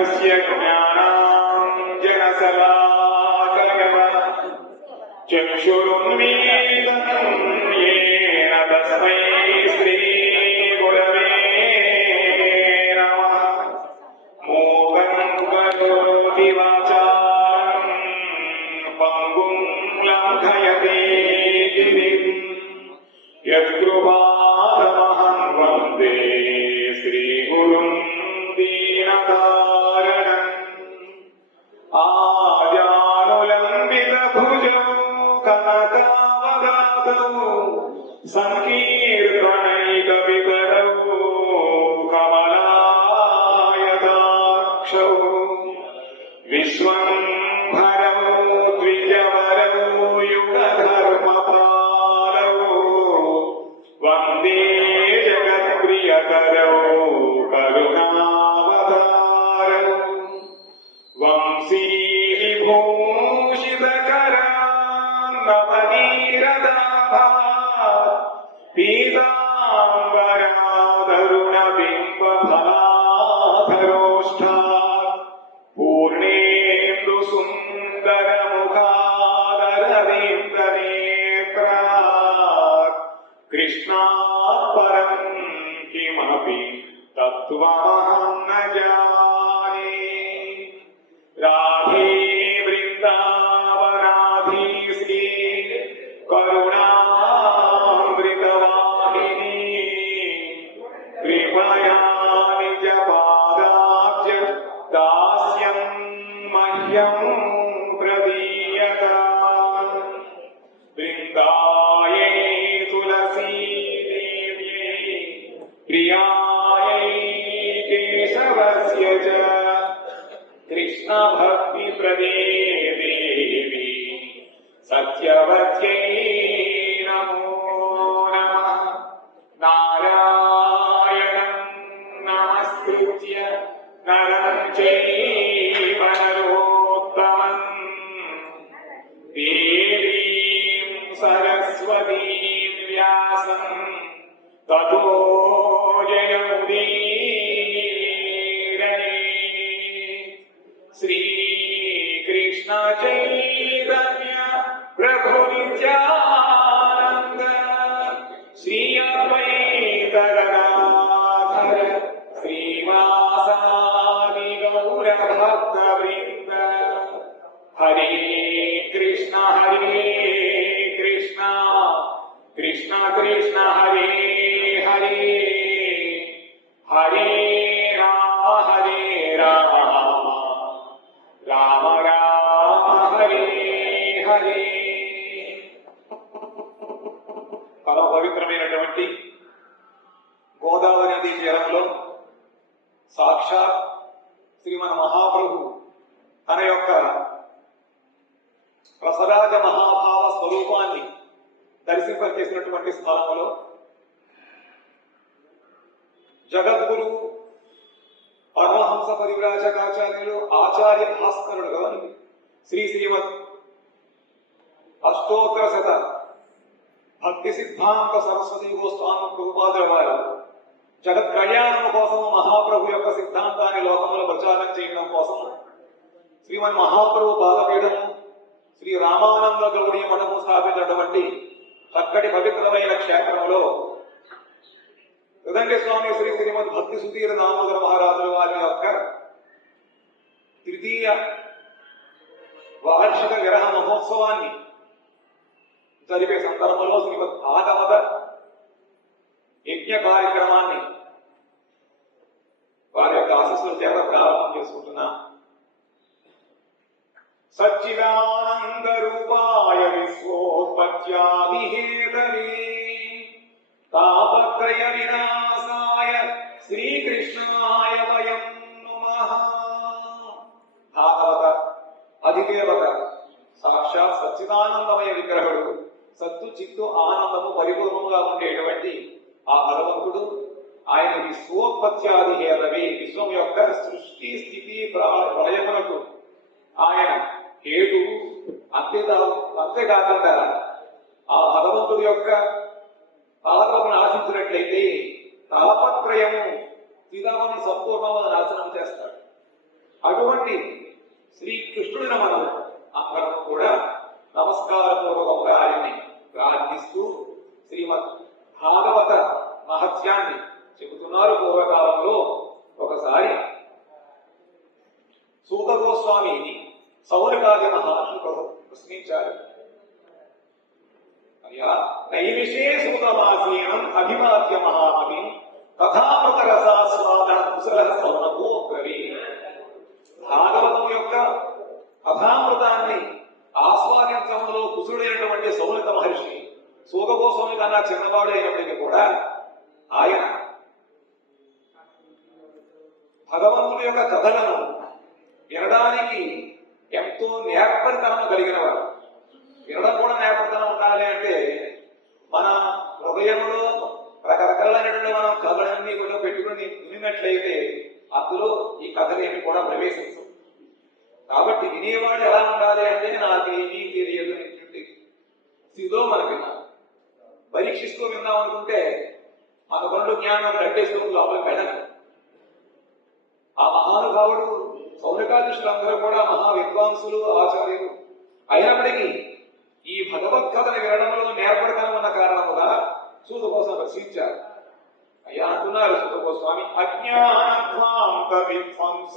तस्य ज्ञानाञ्जनशलाकया चक्षुरुन्मीलितं येन तस्मै श्रीगुरवे नमः। मूकं करोति वाचालं पङ्गुं लङ्घयते गिरिं यत्कृपातमहं वन्दे श्रीगुरुं दीनतारणम्। आजानुलम्बितभुजौ कनकावगातौ संकीर्तनैकविकरौ कमलायताक्षौ विश्वम्भरौ द्विजवरौ युगधर्मपालौ वन्दे जगत्प्रियकरौ करुणावतारौ वंशीविभूषितकरान्नवनीरदाभात् पीताम्बराधरुणबिम्बफलाधरोष्ठात् पूर्णेन्दुसुन्दरमुखादरविन्दनेत्रात् कृष्णात् परं किमपि तत्त्वमहं न जाने। राधे वृन्दावनाधीश्री करुणामृतवाहिनी कृपया निजपादाब्ज दास्यं मह्यं प्रदीयताम्। वृन्दायै तुलसीदेव्यै प्रियायै केशवस्य च कृष्ण भक्ति प्रदे देवी सत्यवत्यै नमो नमः। नारायणं नमस्कृत्य नरं चैव नरोत्तमं देवीं सरस्वतीं व्यासं ततो श्रीकृष्ण चैतन्य प्रभु नित्यानंद श्री अद्वैत गदाधर श्रीवासादि गौर भक्तवृंद। हरे कृष्ण कृष्ण कृष्ण हरे हरे हरे राम राम राम हरे हरे। పరమ పవిత్రమైనటువంటి గోదావరి నదీ తీరంలో సాక్షాత్ శ్రీమన్ మహాప్రభు తన యొక్క రసరాజ మహాభావ స్వరూపాన్ని దర్శింపచేసినటువంటి స్థలంలో జగద్గురు పరమహంస పరివ్రాజకాచార్యులు ఆచార్య భాస్కరుడు గారు శ్రీమద్ అష్టోత్తర శత భక్తి సిద్ధాంత సరస్వతి గోస్వామి ప్రభుపాదుల వారు జగత్ కళ్యాణం కోసం మహాప్రభు యొక్క సిద్ధాంతాన్ని లోకంలో ప్రచారం చేయడం కోసం శ్రీమన్ మహాప్రభు పాదపీఠము శ్రీ రామానంద గౌడీ మఠము స్థాపించినటువంటి చక్కటి పవిత్రమైన క్షేత్రంలో ఉదండి స్వామి శ్రీమద్ భక్తి సుధీర దామోదర మహారాజుల వారి యొక్క తృతీయ వార్షిక విరహ మహోత్సవాన్ని జరిపే సందర్భంలో శ్రీమద్ భాగవత యజ్ఞ కార్యక్రమాన్ని వారి యొక్క ఆశీస్సుల చేత ప్రారంభం చేసుకుంటున్నా. సచ్చిదానంద రూపాయ విశ్వోత్పత్యాదిహేతవే తాపత్రయ వినాశాయ శ్రీకృష్ణాయ వయం నమః. భాగవత అధిదేవత సాక్షాత్ సచ్చిదానందమయ విగ్రహుడు, సత్తు చిత్తు ఆనందము పరిపూర్ణంగా ఉండేటువంటి ఆ భగవంతుడు ఆయన విశ్వోత్పత్యాది హేతవే, విశ్వం యొక్క సృష్టి స్థితి ప్రళయములకు ఆయన హేతు. అంతేకాకుండా ఆ భగవంతుడి యొక్క పాదములను ఆశించినట్లయితే తాపత్రయము చిదామని సంపూర్ణంగా నాశనం చేస్తాడు. కృష్ణుడిని మనం అందరం కూడా నమస్కారపూర్వకంగా ఆయన్ని ప్రార్థిస్తూ శ్రీమద్ భాగవత మహత్యాన్ని చెబుతున్నారు. పూర్వకాలంలో ఒకసారి సూత గోస్వామి సౌనకాది మహర్షులు ప్రశ్నించారు, అయ్యా నైవిషే సూతమాసీనం అభిమాత్య మహామతి కథామృత రసాస్వాద కుశల సౌనకో బ్రవీ. భాగవతం యొక్క కథామృతాన్ని ఆస్వాదించడంలో కుశుడైనటువంటి సౌనక మహర్షి సూత గోస్వామి కన్నా చిన్నవాడు అయినప్పటికీ కూడా ఆయన భగవంతుడి యొక్క కథలను వినడానికి ఎంతో నేర్పరితనం కలిగిన వారు. వినడం కూడా నేర్పరితనం ఉండాలి అంటే మన హృదయంలో రకరకాలైనటువంటి మనం కథలన్నీ కూడా పెట్టుకుని వినినట్లయితే అందులో ఈ కథలేమి కూడా ప్రవేశించవు. కాబట్టి వినేవాడు ఎలా ఉండాలి అంటే నాకేమీ తెలియదు అనేటువంటి స్థితిలో మనం విన్నాం. పరీక్షిస్తూ విన్నాం అనుకుంటే మన పనులు జ్ఞానం అడ్డేస్తూ లోపలికి వెళ్ళదు. ఆ మహానుభావుడు సౌనకాదృష్టులందరూ కూడా మహా విద్వాంసులు, ఆచార్యులు అయినప్పటికీ ఈ భగవద్గీతను వినడంలో నేర్పడతనం ఉన్న కారణముగా సూత కోసం రక్షించారు. అయ్యా అంటున్నారు సూత గోస్వామి, అజ్ఞానాధ్వాంత విధ్వంస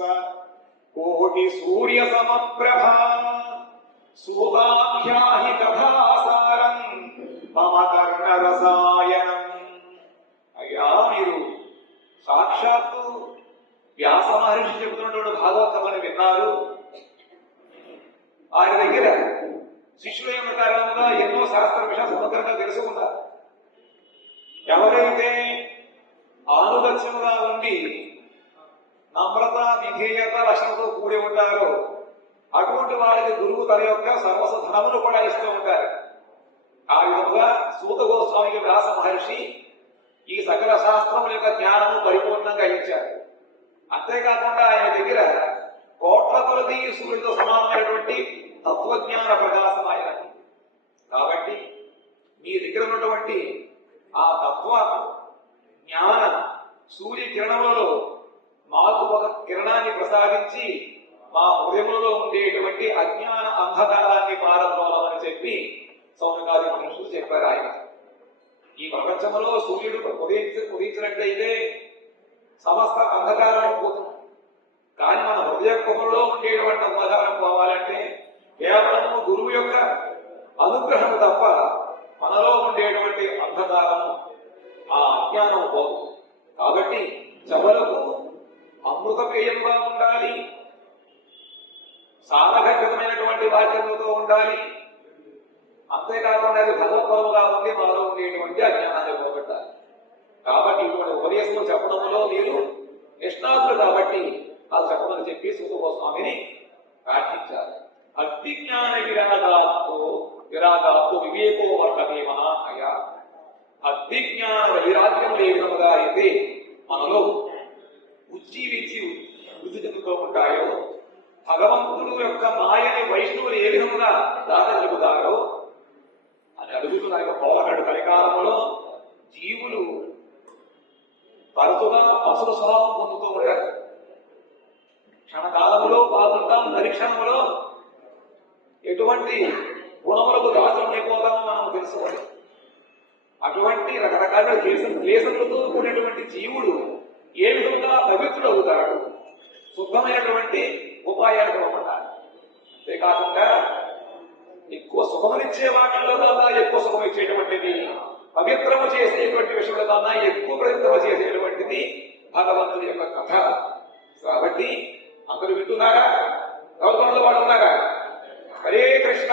కోటి సూర్య సమప్రభ సూతాఖ్యాహి కథాసారం మమ కర్ణ రసాయనం. అయ్యా మీరు సాక్షాత్తు వ్యాస మహర్షి చెబుతున్నటువంటి భాగవతమని విన్నారు. ఆయన దగ్గర శిష్యుల యొక్క కారణంగా ఎన్నో శాస్త్ర విషయాలు సమగ్రంగా తెలుసుకున్నారు. ఎవరైతే ఆనుగత్యంగా ఉండి నమ్రత విధేయత లక్షణంతో కూడి ఉంటారో అటువంటి వాళ్ళకి గురువు తన యొక్క సర్వస్వ ధనమును కూడా ఇస్తూ ఉంటారు. ఆ విధముగా సూత గోస్వామికి వ్యాస మహర్షి ఈ సకల శాస్త్రముల యొక్క జ్ఞానము పరిపూర్ణంగా ఇచ్చారు. అంతేకాకుండా ఆయన దగ్గర కోట్ల కొలది సూర్యుడితో సమానమైనటువంటి తత్వజ్ఞాన ప్రకాశం ఆయనకు. కాబట్టి మీ దగ్గర ఉన్నటువంటి ఆ తత్వ జ్ఞాన సూర్య కిరణములలో మాకు ఒక కిరణాన్ని ప్రసాదించి మా హృదయంలో ఉండేటువంటి అజ్ఞాన అంధకారాన్ని పారద్రోలమని చెప్పి సౌనకాది మనుషులు చెప్పారు. ఆయన ఈ ప్రపంచంలో సూర్యుడు ఉదయించినట్లయితే సమస్త అంధకారం పోతుంది. కానీ మన హృదయ గుహలో ఉండేటువంటి అంధకారం పోవాలంటే కేవలం గురువు యొక్క అనుగ్రహం తప్ప మనలో ఉండేటువంటి అంధకారము ఆ అజ్ఞానం పోదు. కాబట్టి చెవులకు అమృతపేయంగా ఉండాలి, సారఘటితమైనటువంటి వాక్యములతో ఉండాలి. అంతేకాకుండా అది భగవత్పరముగా ఉండి మనలో ఉండేటువంటి అజ్ఞానాన్ని పోగొట్టాలి. కాబట్టి ఇటువంటి ఉపదేశం చెప్పడంలో మీరు నిష్ణాతులు కాబట్టి అది చెప్పమని చెప్పి సూత గోస్వామిని ప్రార్థించారు. భక్తి జ్ఞాన విరాగాతో వివేకో వర్తతే మహా అయా. భక్తి జ్ఞాన వైరాగ్యం ఏ విధముగా అయితే మనలో ఉజ్జీవించి వృద్ధి చెందుతూ ఉంటాయో, భగవంతుడు యొక్క మాయని వైష్ణవులు ఏ విధముగా దాటగలుగుతారో అని అడుగుతున్న పోరాడు. కలికాలంలో జీవులు తరచుగా అసుర స్వభావం పొందుతూ ఉంటారు. క్షణకాలంలో పాల్గొంటాం, నరిక్షణంలో ఎటువంటి గుణములకు దాసమైపోతామో మనం తెలుసుకోవాలి. అటువంటి రకరకాల క్లేశములతో కూడినటువంటి జీవుడు ఏ విధంగా పవిత్రుడు అవుతాడు, శుద్ధమైనటువంటి ఉపాయాలు ఇవ్వబడాలి. అంతేకాకుండా ఎక్కువ సుఖమునిచ్చే వాటిల్లో కన్నా ఎక్కువ సుఖం ఇచ్చేటువంటిది, పవిత్రము చేసేటువంటి విషయంలో కన్నా ఎక్కువ పవిత్రము చేసేటువంటిది భగవంతుడి యొక్క కథ. కాబట్టి అందరూ వింటున్నారా? ఎవరికొండలో వాడు ఉన్నారా? హరే కృష్ణ.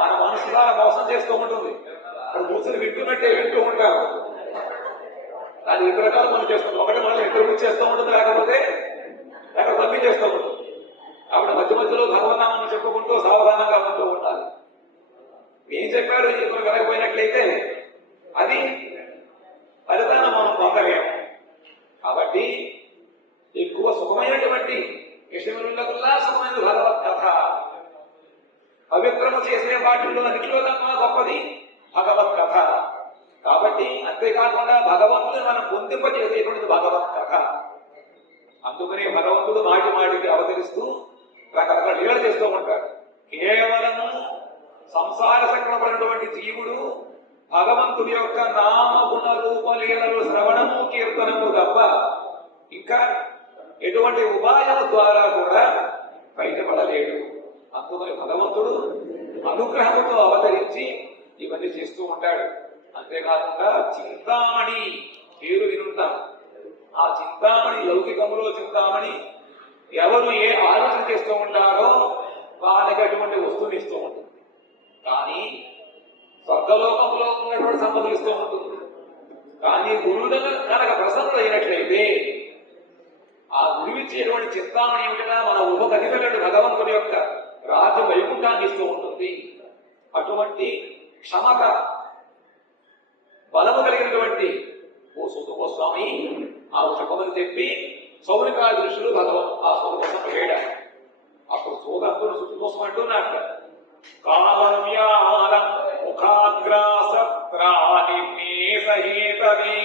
మన మనసులా మోసం చేస్తూ ఉంటుంది. అక్కడ కూర్చొని వింటున్నట్టే వింటూ ఉంటారు. అది ఇద్దరు రకాలు మనం చేస్తాం. ఒకటి మనం ఇంటర్వ్యూ చేస్తూ ఉంటుంది, లేకపోతే అక్కడ పంపించేస్తూ ఉంటుంది. కాబట్టి మధ్య మధ్యలో భగవన్నామని చెప్పుకుంటూ సావధానంగా ఉంటూ ఉండాలి. ఏం చెప్పారు ఇప్పుడు వెళ్ళకపోయినట్లయితే అది ఫలితాన్ని మనం పొందలేము. కాబట్టి ఎక్కువ సుఖమైనటువంటి విషయములకల్లా సుఖమైన భగవత్ కథ. పవిత్రము చేసే వాటిల్లో అన్నింటిలో కన్నా గొప్పది భగవత్ కథ. కాబట్టి అంతేకాకుండా భగవంతుని మనం పొందింపజేసేటువంటిది భగవత్ కథ. అందుకనే భగవంతుడు మాటి మాటికి అవతరిస్తూ రకరకాల లీలలు చేస్తూ ఉంటారు. కేవలము సంసార చక్రమైనటువంటి జీవుడు భగవంతుడి యొక్క నామగుణ రూప లీలలు శ్రవణము కీర్తనము తప్ప ఇంకా ఎటువంటి ఉపాయము ద్వారా కూడా బయటపడలేడు. అందుకని భగవంతుడు అనుగ్రహంతో అవతరించి ఇవన్నీ చేస్తూ ఉంటాడు. అంతేకాకుండా చింతామణి పేరు వినుంటాం. ఆ చింతామణి లౌకికంలో చింతామణి ఎవరు ఏ ఆలోచన చేస్తూ ఉంటారో వాళ్ళకి అటువంటి వస్తువుని ఇస్తూ ఉంటుంది. కానీ స్వర్గలోకంలో ఉన్నటువంటి సంపదలు ఇస్తూ ఉంటుంది. కానీ గురువుల కనుక ప్రసన్నుడైనట్లయితే ఆ గురువిచ్చేటువంటి చింతామణి ఏమిటా మన ఉపగతిగలడు భగవంతుడి యొక్క రాజ్య వైకుంఠాన్ని ఇస్తూ ఉంటుంది. అటువంటి క్షమత బలము కలిగినటువంటి ఓ సూతగోస్వామి ఆ చెప్పమని చెప్పి సౌనికాది ఋషులు ఆ సూత కోసం వేడారు. అప్పుడు సూతంతుడు సూతగోస్వామి అంటున్నాడు, కాలవ్యాల ముఖాగ్రాసత్రాని సహేతవే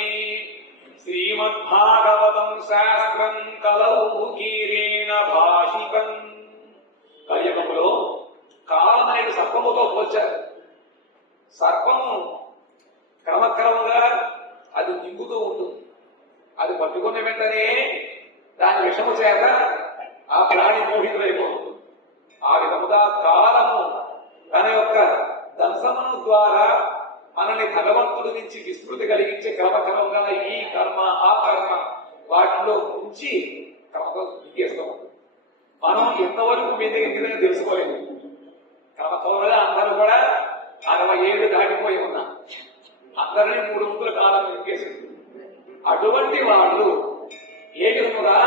శ్రీమద్భాగవతం శాస్త్రం కలౌ గీరేణ భాషికం. కలియుగంలో కాలం అనేది సర్పముతో పోల్చారు. సర్పము క్రమక్రమంగా అది నింపుతూ ఉంటుంది. అది పట్టుకున్న వెంటనే దాని విషము చేత ఆ ప్రాణి మోహితులైపోతుంది. ఆ విధముగా కాలము తన యొక్క దంశము ద్వారా మనని భగవంతుడి నుంచి విస్మృతి కలిగించే క్రమక్రమంగా ఈ కర్మ ఆ కర్మ వాటిలో ఉంచి క్రమంగా దిగేస్తూ ఉంటుంది. మనం ఎంతవరకు మీదకి తెలుసుకోలేదు. క్రమక్రమంగా అందరూ కూడా 60 ఏళ్ళు దాటిపోయి ఉన్నాం. అందరినీ 3 ముద్దుల కాలం ఎక్కేసింది. అటువంటి వాళ్ళు ఏ విధముగా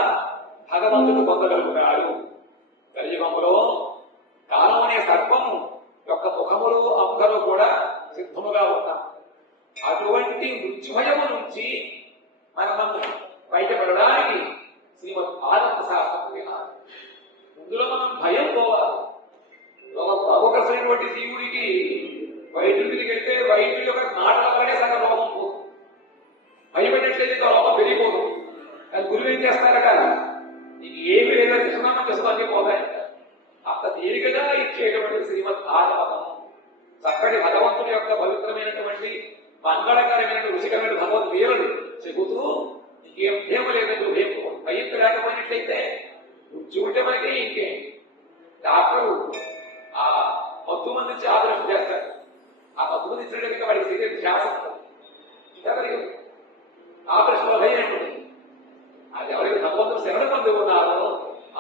భగవంతుడు పొందగలుగుతాడు? కలియుగములో కాలం అనే సర్పము యొక్క ముఖములు అందరూ కూడా సిద్ధముగా ఉన్నాం. అటువంటి మృత్యుభయము నుంచి మనం బయటపడడానికి శ్రీమద్ భాగవత శాస్త్రం వినాలి. ముందులో మనం భయం పోవాలి. అవకాశమైనటువంటి జీవుడికి వైద్యుడికి వెళ్తే వైద్యుడి యొక్క నాటకాలనే సగం లోపం పోతుంది. భయపడినట్లయితే లోపం పెరిగిపోతుంది. అది గురువు ఏం చేస్తారు కదా, నీకు ఏమి లేదా కృష్ణనామం చేస్తాన్ని పోతాయి. అంత తేలికగా ఇచ్చేటువంటి శ్రీమద్ భాగవతం చక్కటి భగవంతుడి యొక్క పవిత్రమైనటువంటి మంగళకరమైన రుచికరమైన భగవద్ లీలలు చెబుతూ నీకేం భేమ లేదని భయం లేకపోయినట్లయితే రుచి ఉంటే మనకి ఇంకేం. డాక్టరు ఆ మత్తు మంది నుంచి ఆదరణ చేస్తారు. ఆ మత్తు మంది ఇచ్చినట్టు వాడికి శరీర ధ్యాస ఇంకా కలిగి ఆపరేషన్ భయం ఉంటుంది. అది ఎవరికి భగవంతుడు శరణ పొంది ఉన్నారో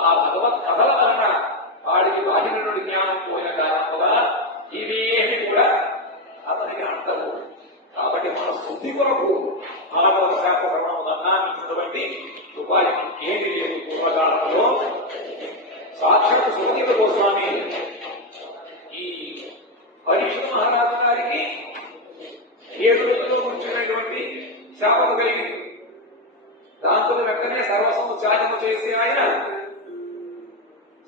ఆ భగవత్ కథల వలన వాడికి బాహ్య నుండి జ్ఞానం పోయిన కారణంగా ఇవేమి కూడా అతనికి అంటవు. కాబట్టి మన శుద్ధి కొరకు భాగవత శాస్త్ర శ్రవణం అన్నామించినటువంటి ఉపాయం ఏమి లేదు. పూర్వకాలంలో సాక్షాత్ సుఖదేవ గోస్వామి ఈ పరీక్ష మహారాజు గారికి 7 రోజుల్లో కూర్చున్నటువంటి శాపము కలిగింది. దాంతో వెంటనే సర్వస్వము త్యాగము చేసి ఆయన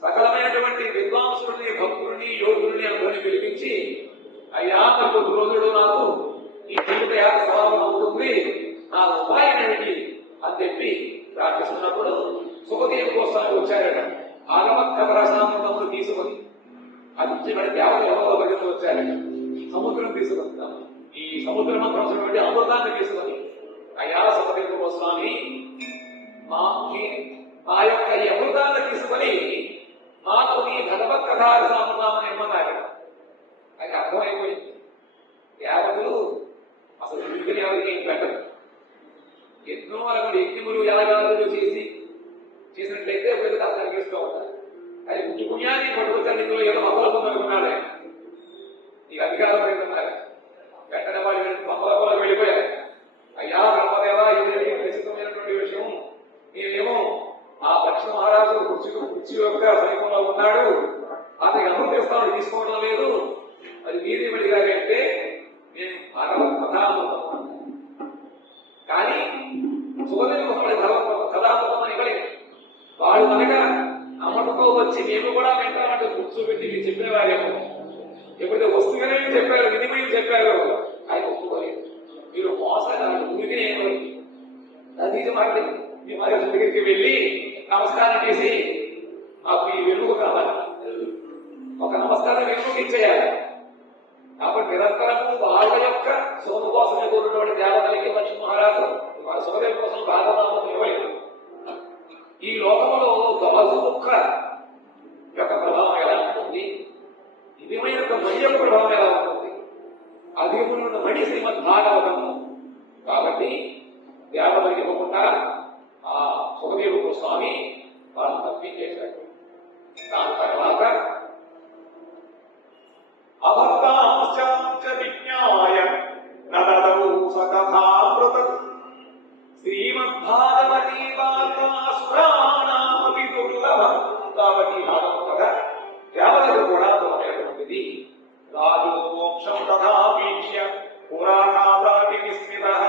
సకలమైనటువంటి విద్వాంసుడిని భక్తుడిని యోగుడిని అందరినీ పిలిపించి, అయ్యా 4 రోజులు నాకు ఈ జీవిత యాత్ర సమాపనం అవుతుంది, నా ఉపాయం ఏమిటి అని చెప్పి ప్రార్థిస్తున్నప్పుడు సుఖదేవ గోస్వామి వచ్చారట. భాగవత్ కథరాసామృతములు తీసుకొని అది ఇచ్చినటువంటి దేవత ఎవరో పరిగెత్తు వచ్చారట. సముద్రం తీసుకొస్తాం, ఈ సముద్రం అంతా అమృతాన్ని తీసుకొని, అయ్యా సుఖదేవ గోస్వామి మా యొక్క ఈ అమృతాన్ని తీసుకొని మాకు నీ భగవత్ కథారసామృతామని ఇమ్మన్నారు. అది అర్థమైపోయింది. దేవతలు అసలు వీటిని ఎవరికి ఏం పెట్టరు. ఎన్నో రకములు యజ్ఞములు యాగాలు చేసినట్లయితే ఒక కాస్త అనిపిస్తూ ఉంటారు. అది పుట్టి పుణ్యాన్ని పట్టుకొచ్చారు. ఇందులో ఏదో మొదలుకుందనుకున్నాడు. నీకు అధికారం లేదన్నారు. వెంటనే వాళ్ళు మొదలకు వెళ్ళిపోయారు. అయ్యా బ్రహ్మదేవ, ఇది ప్రసిద్ధమైనటువంటి విషయం. నేనేమో ఆ దక్షిణ మహారాజు కుర్చీ యొక్క సమీపంలో ఉన్నాడు, అతనికి అనుమతిస్తాను, తీసుకోవడం లేదు. అది మీరేమిటిగా అంటే నేను భగవత్ కథామృతం. కానీ సుఖదేవ కథామృతం అని ఇవ్వలేదు. వాడు కనుక అమ్మటతో వచ్చి మేము కూడా వింటామంటే కూర్చోబెట్టి మీరు చెప్పినవారేమో. ఎప్పుడైతే వస్తువుగానే చెప్పారు, వినిమయం చెప్పారు, ఆయన ఒప్పుకోలేదు. మీరు మోసగారు, ఊరికే అది మాట మీ దగ్గరికి వెళ్ళి నమస్కారం చేసి నాకు ఈ వెలుగు కావాలి, ఒక నమస్కారం వెలుగుకి ఇచ్చేయాలి. కాబట్టి నిరంతరము వాళ్ళ యొక్క శోభ కోసమే కోరినటువంటి దేవతలకి లక్ష్మీ మహారాజు వాళ్ళ శుభదేవి కోసం భాగవతం ఇవ్వలేదు. ఈ లోకంలో గమసు ముక్క యొక్క ప్రభావం ఎలా ఉంటుంది, దివ్యమైన యొక్క మణి యొక్క ప్రభావం ఎలా ఉంటుంది, అధికమైన మణి శ్రీమద్ భాగవతము. కాబట్టి దేవతలకి ఇవ్వకుండా ఆ సుఖదేవుడు స్వామి వాళ్ళు తప్పించేశాడు. దాని తర్వాత అబద్ధాంశ్చ విజ్ఞాయ నదదౌ సకథామృతం శ్రీమద్భాగవతీ వార్తాసురాణామపి దుర్లభం. కాబట్టి భాగవతం కదా దేవతలకు కూడా దూరమైనటువంటిది. రాజు మోక్షం తథాపీక్ష్య పురాణాదాపి విస్మితః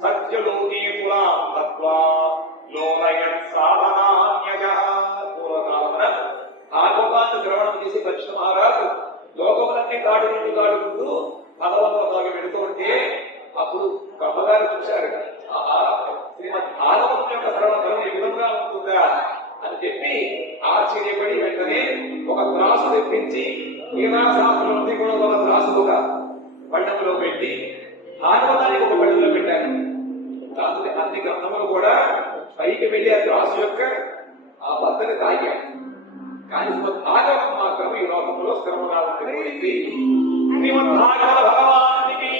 సత్యలోకే తులాం దత్వా లోలయత్ సాధనాన్యజః. పూర్వకాలమున భాగవతాన్ని శ్రవణం చేసి లక్ష్మీ మహారాజు లోకములన్నీ దాడుకుంటూ భగవంతులకి వెళుతూ ఉంటే అప్పుడు బ్రహ్మగారు చూశారు, శ్రీమద్ భాగవతం యొక్క శ్రవణం ఈ విధంగా ఉంటుందా అని చెప్పి ఆశ్చర్యపడి వెంటనే ఒక త్రాసు తెప్పించి శాస్త్రం కూడా ఒక త్రాసుగా పళ్ళెంలో పెట్టి భాగవతానికి ఒక పళ్ళెంలో పెట్టారు. దాంతో అన్ని గ్రంథములు కూడా పైకి వెళ్ళి ఆ త్రాసు యొక్క ఆ బద్దని తాగాడు. కానీ భాగవతం మాత్రం ఈ లోకంలో స్థిరముగా ఉంటుంది. శ్రీమద్భాగవత భగవానికి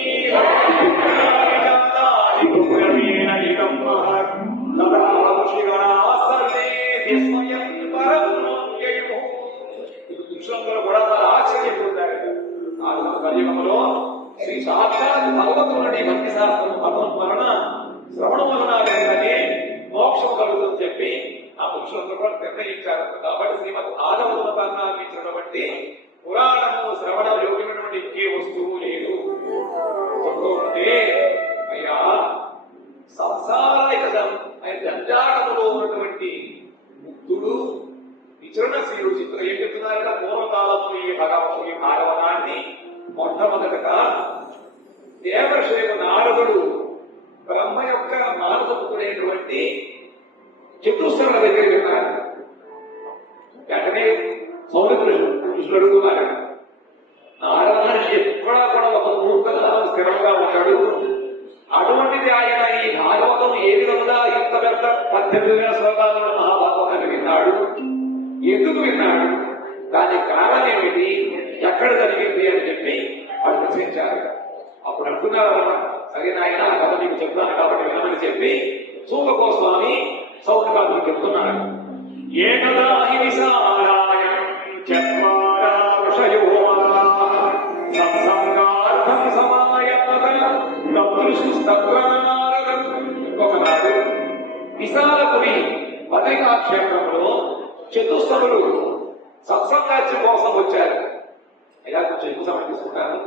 దుష్యంలో కూడా చాలా ఆశ్చర్యపోతారు. ఆ కలియుగంలో శ్రీ సాక్షాత్ భగవంతుడి భక్తి శాస్త్రం భగవన్ వలన శ్రవణం వలన వెంటనే మోక్షం కలుగుతుందని చెప్పి ఆ పురుషులందరూ కూడా నిర్ణయించారు. కాబట్టి శ్రీమద్ భాగవతాన్ని అందించినటువంటి పురాణము శ్రవణ యోగ్యమైనటువంటి ఇంకే వస్తువు లేదు. ఉంటే అయ్యా సంసారిక జంజాటములో ఉన్నటువంటి ముక్తుడు విచరణశీలు చిత్రం ఏం చెప్తున్నారంటే పూర్వకాలము ఈ భాగవతాన్ని మొట్టమొదటగా దేవర్షేకు నారదుడు బ్రహ్మ యొక్క మానసపుత్రుడైనటువంటి చతుస్సరుల దగ్గర విన్నారు. వెంటనే కృష్ణుడు అడుగుతున్నారు, నారద మహర్షి ఎక్కడా కూడా ఒక ముహూర్తంగా స్థిరంగా ఉంటాడు, అటువంటిది ఆయన ఈ భాగవతం ఏ విధంగా ఇంత పెద్ద 18,000 శ్లోకాలను మహాభాగవతాన్ని విన్నాడు, ఎందుకు విన్నాడు, దానికి కారణం ఏమిటి, ఎక్కడ జరిగింది అని చెప్పి వాళ్ళు ప్రశ్నించారు. అప్పుడు అంటున్నారు, సరే నాయన ఆ కథ మీకు చెప్తాను కాబట్టి వినమని చెప్పి సూత గోస్వామి సౌనకాలకు చెప్తున్నారు. ఏకదా హి విశాలాయ చత్వారా ఋషయో సత్సంగార్థం సమాయత దృష్టిస్తత్రనారదం. ఒకనాడు విశాలపురి బదరికా క్షేత్రంలో చతుస్తరులు సత్సంగాచ్యం కోసం వచ్చారు. ఇలా కొంచెం ఎక్కువ సమయం తీసుకుంటాను,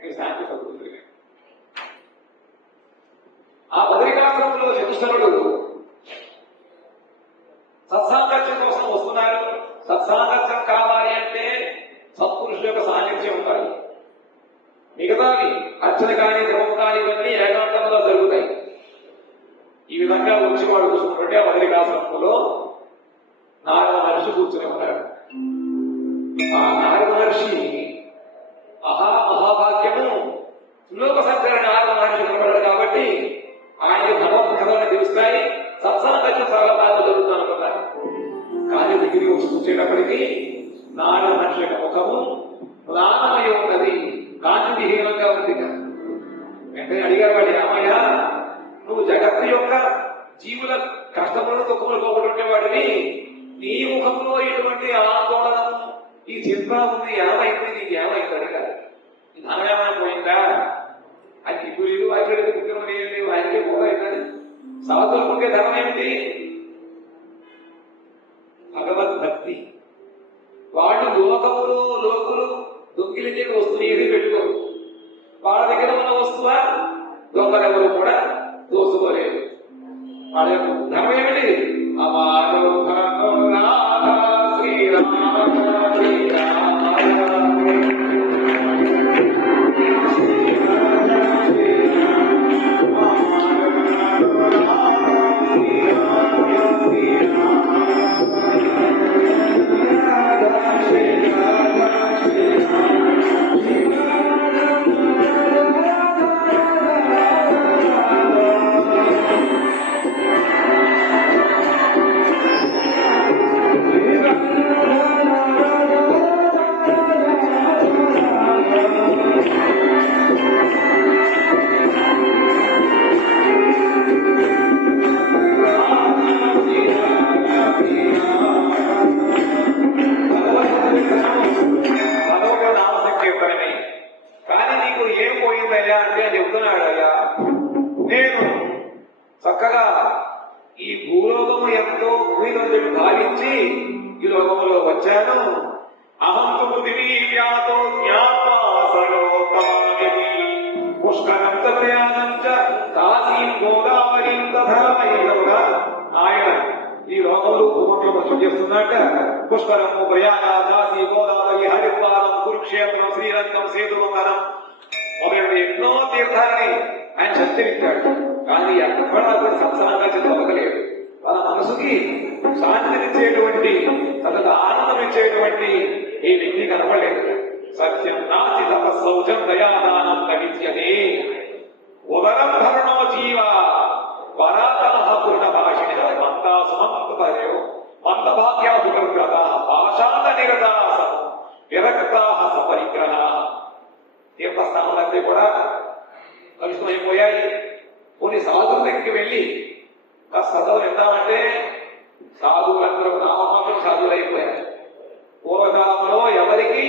మీరు శాంతి పడుతుంది. ఆ బదరికాశ్రమంలో చతుస్తరులు సత్సాంగత్యం కోసం వస్తున్నారు. సత్సాంగత్యం కావాలి అంటే సత్పురుషుల యొక్క సాన్నిధ్యం ఉండాలి. మిగతావి అర్చన కానీ ద్రవం కానీ ఇవన్నీ ఏకాంతంగా జరుగుతాయి. ఈ విధంగా వచ్చి వాడు చూసుకుంటుంటే ఆ బదరికాశ్రమంలో నారద మహర్షి కూర్చుని ఉన్నాడు. ఆ నారద మహర్షి మహాభాగ్యము శ్లోక సంచరణ నారద మహర్షి కనబడ్డాడు కాబట్టి ఆయన భగవంతుని కథలను తెలుస్తాయి, సత్సంగత్యం చాలా బాగా జరుగుతుంది అనుకున్నారు. కానీ దగ్గరికి వచ్చి కూర్చేటప్పటికీ నారద మహర్షి యొక్క ముఖము ప్రాణమై ఉన్నది, కాంతిహీనంగా ఉంది. వెంటనే అడిగారు వాడి, రామయ్య నువ్వు జగత్తు యొక్క జీవుల కష్టములను దుఃఖములు పోగొట్టుంటే వాడిని, నీ ముఖంలో ఇటువంటి ఆందోళనము ఈ చిత్రం ఉంది, ఏమైంది, నీకు ఏమైంది అడిగారు. ధనమేమైనా పోయిందా, అది ఇప్పుడు లేదు, అక్కడ కుటుంబం లేదు, ఆయనకే పోయిందని సవతులుకుంటే ధనం ఏమిటి, భగవద్భక్తి. వాళ్ళు లోకులు దొంగిలించే వస్తువు ఏది పెట్టుకోరు. వాళ్ళ దగ్గర ఉన్న వస్తువా దొంగలెవరు కూడా దోసుకోలేదు. వాళ్ళ యొక్క ధనం ఏమిటి, ఎంతో భూమిలో భావించి ఈ లోకంలో వచ్చాను. అహం తు పృథివీ వ్యాతో జ్ఞాత్వా సర్వోత్తమానిధి పుష్కరం చ ప్రయాణం చ కాశీం గోదావరీం తథా మహిళగా ఆయన ఈ లోకంలో భూమిలో వచ్చి చేస్తున్నట్ట. పుష్కరము, ప్రయాణ, కాశీ, గోదావరి, హరిద్వారం, కురుక్షేత్రం, శ్రీరంగం, సేతువంగనం మొదలైన ఎన్నో తీర్థాలని ఆయన సంచరించాడు. కానీ ఎక్కడా కూడా సంసారంగా చదవలేదు. వాళ్ళ మనసుకి శాంతినిచ్చేటువంటి తనకు ఆనందం ఇచ్చేటువంటి ఈ వ్యక్తి కనపడలేదు. సత్యం నాస్తి తపస్సౌచం దయాదానం విద్యతే ఉదరం ధరణో జీవ వరాతమః పూర్ణ భాషిణ మంతాసుమంతపరేవ మంతభాగ్యాసుగ్రత భాషాంత నిరతాస విరక్తా సపరిగ్రహ. తీర్థస్థానాలన్నీ కూడా కలుషితమైపోయాయి. కొన్ని సాధువుల దగ్గరికి వెళ్ళి కాస్త చదువు విందామంటే సాధువులందరూ నామమాత్రం సాధువులైపోయారు. పూర్వకాలంలో ఎవరికి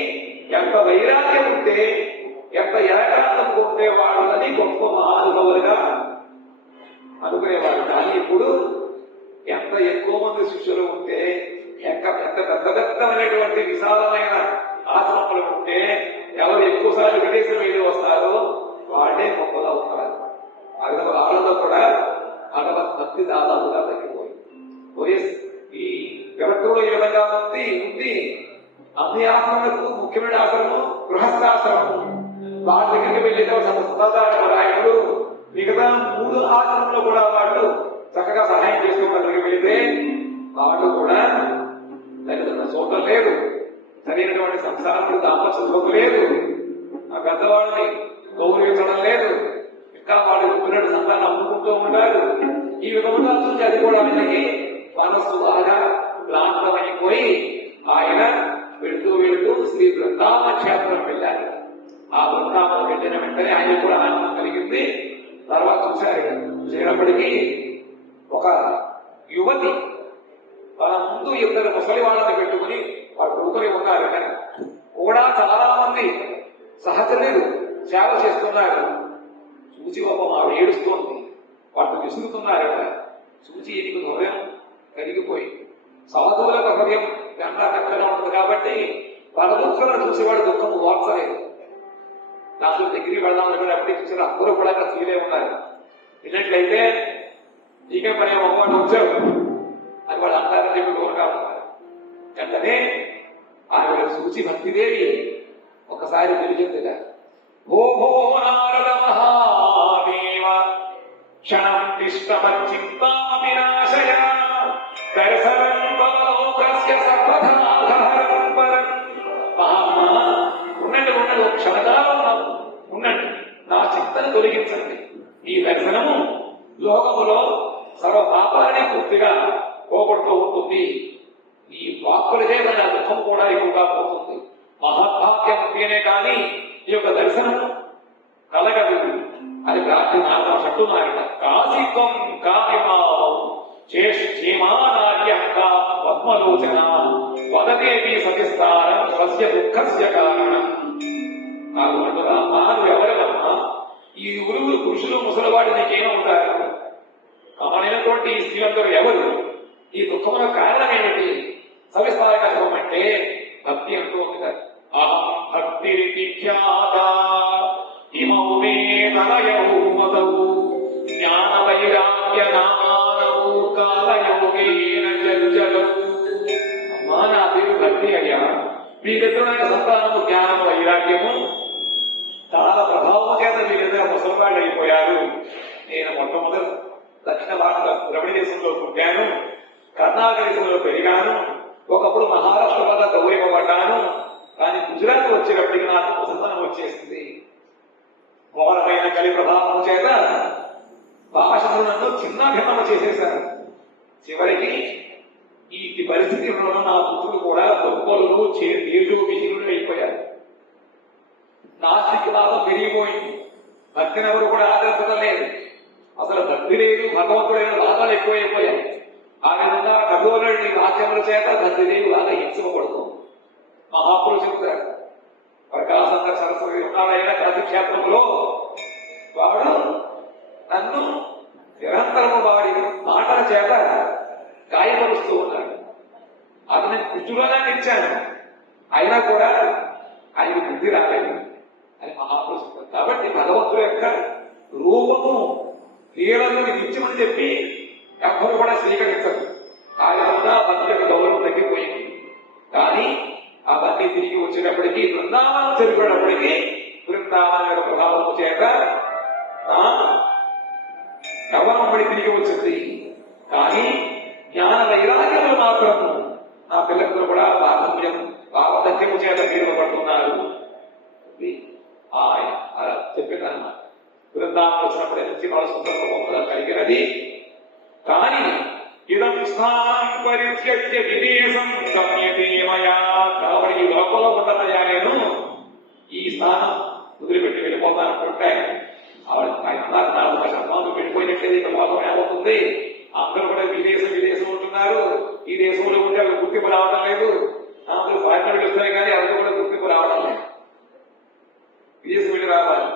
ఎంత వైరాగ్యం ఉంటే, ఎంత ఏకాంతం ఉంటే వాళ్ళని గొప్ప మహానుభావులుగా అనుకునేవాడు. కానీ ఇప్పుడు ఎంత ఎక్కువ మంది శిష్యులు ఉంటే, ఎంత పెద్దమైనటువంటి విశాలమైన ఆశ్రమాలు ఉంటే, ఎవరు ఎక్కువసార్లు విదేశం వెళ్ళి వస్తారో వాళ్ళే గొప్పగా ఉంటారు. వాళ్ళతో కూడా భగవత్ భక్తి దాదాపుగా తగ్గిపోయి ఈ విరక్తుడు ఈ విధంగా ఉంది. అన్ని ఆశ్రమాలకు ముఖ్యమైన ఆశ్రమం గృహస్థాశ్రమం. వాళ్ళ దగ్గరికి వెళ్ళితే సదాచారాయణుడు మిగతా 3 ఆశ్రమంలో కూడా వాళ్ళు చక్కగా సహాయం చేసుకోవడానికి వెళితే వాళ్ళు కూడా తల్లిదండ్రుల చూడటం లేదు, సరైనటువంటి సంసారంలో దాంపత్య సుఖం లేదు, ఆ పెద్దవాళ్ళని గౌరవించడం లేదు, ఇంకా వాళ్ళు గుర్తున్నట్టు సంతానం అమ్ముకుంటూ ఉంటారు. ఈ విధంగా చూసి అది కూడా ఆయనకి మనస్సు బాగా క్లాంతమైపోయి ఆయన వెళుతూ శ్రీ బృందావన క్షేత్రం వెళ్ళారు. ఆ బృందావనం వెళ్ళిన వెంటనే ఆయన కూడా ఆనందం కలిగింది. తర్వాత చూసినప్పటికీ ఒక యువతి తన ముందు 2 ముసలి వాళ్ళని పెట్టుకుని వాళ్ళు కొడుకుని ఉన్నారు. కూడా చాలా మంది సహచరులు సేవ చేస్తున్నారు. చూసి ఒక ఆవిడ ఏడుస్తోంది. వాళ్ళు విసురుతున్నారట. చూసి నీకు హృదయం కరిగిపోయి, సాధువులకు హృదయం గంటా కట్టగా ఉంటుంది కాబట్టి వాళ్ళ దుఃఖాలను చూసేవాడు దుఃఖం ఓర్చలేదు. దాంట్లో దగ్గరికి వెళ్దాం అనుకున్నప్పటికీ చూసిన అందరూ కూడా స్త్రీలే ఉన్నారు. విన్నట్లయితే నీకే పని అమ్మవాడు వచ్చావు అని వాళ్ళు అంటారని చెప్పి దూరంగా ఉన్నారు. వెంటనే ఆవిడ చూసి భక్తిదేవి ఒకసారి పిలిచిందిగా, ఓ భో నారద మహాదేవ క్షణం తిష్టమచ్చింతామినాశయ దర్శనం తవలోకస్య సర్వధాధరం పరం. మహాత్మా ఉండండి, క్షణకాలం ఉండండి, నా చింతను తొలగించండి. ఈ దర్శనము లోకములో సర్వ పాపాలని పూర్తిగా పోగొడుతూ ఉంటుంది. ఈ వాక్కుల చేత నా దుఃఖం కూడా ఎక్కువగా పోతుంది. మహాభాగ్యం ఉంటేనే కానీ ఈ యొక్క దర్శనం కలగదు అని ప్రార్థన అంటున్నారట. కాశీత్వం కావ్యమావు చేమానార్య పద్మలోచన వదదేవి సతిస్తారం స్వస్య దుఃఖస్య కారణం. మానవుడు ఎవరెవరమ్మా? ఈ ఉరుగురు పురుషులు ముసలివాడు నీకేమవుతారు? కామైనటువంటి ఈ స్త్రీలందరూ ఎవరు? ఈ దుఃఖముల కారణం ఏమిటి? సవిస్తారంగా చెప్పమంటే భక్తి అంటూ ఉంది. అహం భక్తి ఖ్యాత ఇమౌ మే తనయౌ మదౌ జ్ఞాన వైరాగ్య నామానౌ కాలయోగేన చంచలౌ. అమ్మా, నా పేరు భక్తి అయ్యా. మీ దగ్గర సంతానము, జ్ఞానము, వైరాగ్యము చాలా ప్రభావం చేత మీ దగ్గర ముసలివాళ్ళు అయిపోయారు. నేను మొట్టమొదటి దక్షిణ భారత ద్రవిడ దేశంలో పుట్టాను, కర్ణాటక దేశంలో పెరిగాను, ఒకప్పుడు మహారాష్ట్ర వల్ల గౌరవపడ్డాను. కానీ గుజరాత్ వచ్చేటప్పటికి నాకు ముసలితనం వచ్చేసింది. ఘోరమైన కలి ప్రభావం చేత భాషను నన్ను చిన్న భిన్నము చేసేశారు. చివరికి ఈ పరిస్థితిలో నా పుత్రులు కూడా గొప్పలు తేజోవిహీనులు అయిపోయారు. నాస్తికవాదం పెరిగిపోయింది. భక్తిని ఎవరు కూడా ఆదరించడం లేదు. అసలు భక్తి లేదు, భగవంతుడైన లాభాలు ఎక్కువైపోయాయి. ఆ విధంగా కఠోరుడి వాక్యముల చేత భక్తిదేవి లాగా హింసించబడుతుంది. మహాపురుషులు చెబుతారు, ప్రకాశంగ సరస్వతి ఉన్నాడైన కాశీ క్షేత్రంలో వాడు నన్ను నిరంతరము వాడి మాటల చేత గాయపరుస్తూ ఉన్నాడు. అతని కుటుంబాన్ని ఇచ్చాను, అయినా కూడా ఆయనకు బుద్ధి రాలేదు అని మహాపురుషుడు. కాబట్టి భగవంతుడు యొక్క రూపము లీలను నిత్యమని చెప్పి ఎవ్వరు కూడా స్వీకరించరు. ఆయన వల్ల భక్తి యొక్క గౌరవం తగ్గిపోయింది. కానీ అవన్నీ తిరిగి వచ్చినప్పటికీ, బృందావనం జరిగినప్పటికీ బృందావనం యొక్క ప్రభావం చేత గౌరవం తిరిగి వచ్చింది. కానీ జ్ఞాన వైరాగ్యములు మాత్రం నా పిల్లలు కూడా భావతత్యము చేత పడుతున్నారు చెప్పిన బృందావనం వచ్చినప్పుడే నుంచి వాళ్ళ సందర్భం కలిగినది. కానీ ఇదం స్థానం పరిత్యజ్య విదేశం గమ్యతే మయా, కాబట్టి ఈ లోకంలో ఉండదయా, నేను ఈ స్థానం వదిలిపెట్టి వెళ్ళిపోతానంటుంటే ఆవిడ నాలుగు వెళ్ళిపోయినట్లేదు. ఇక లోకం ఏమవుతుంది? అందరూ కూడా విదేశం ఉంటున్నారు. ఈ దేశంలో ఉంటే అవి గుర్తింపు రావడం లేదు. అందరూ ఫారిన్ వెళ్ళొస్తాయి కానీ అవి కూడా గుర్తింపు రావడం లేదు. విదేశం వెళ్ళి రావాలి.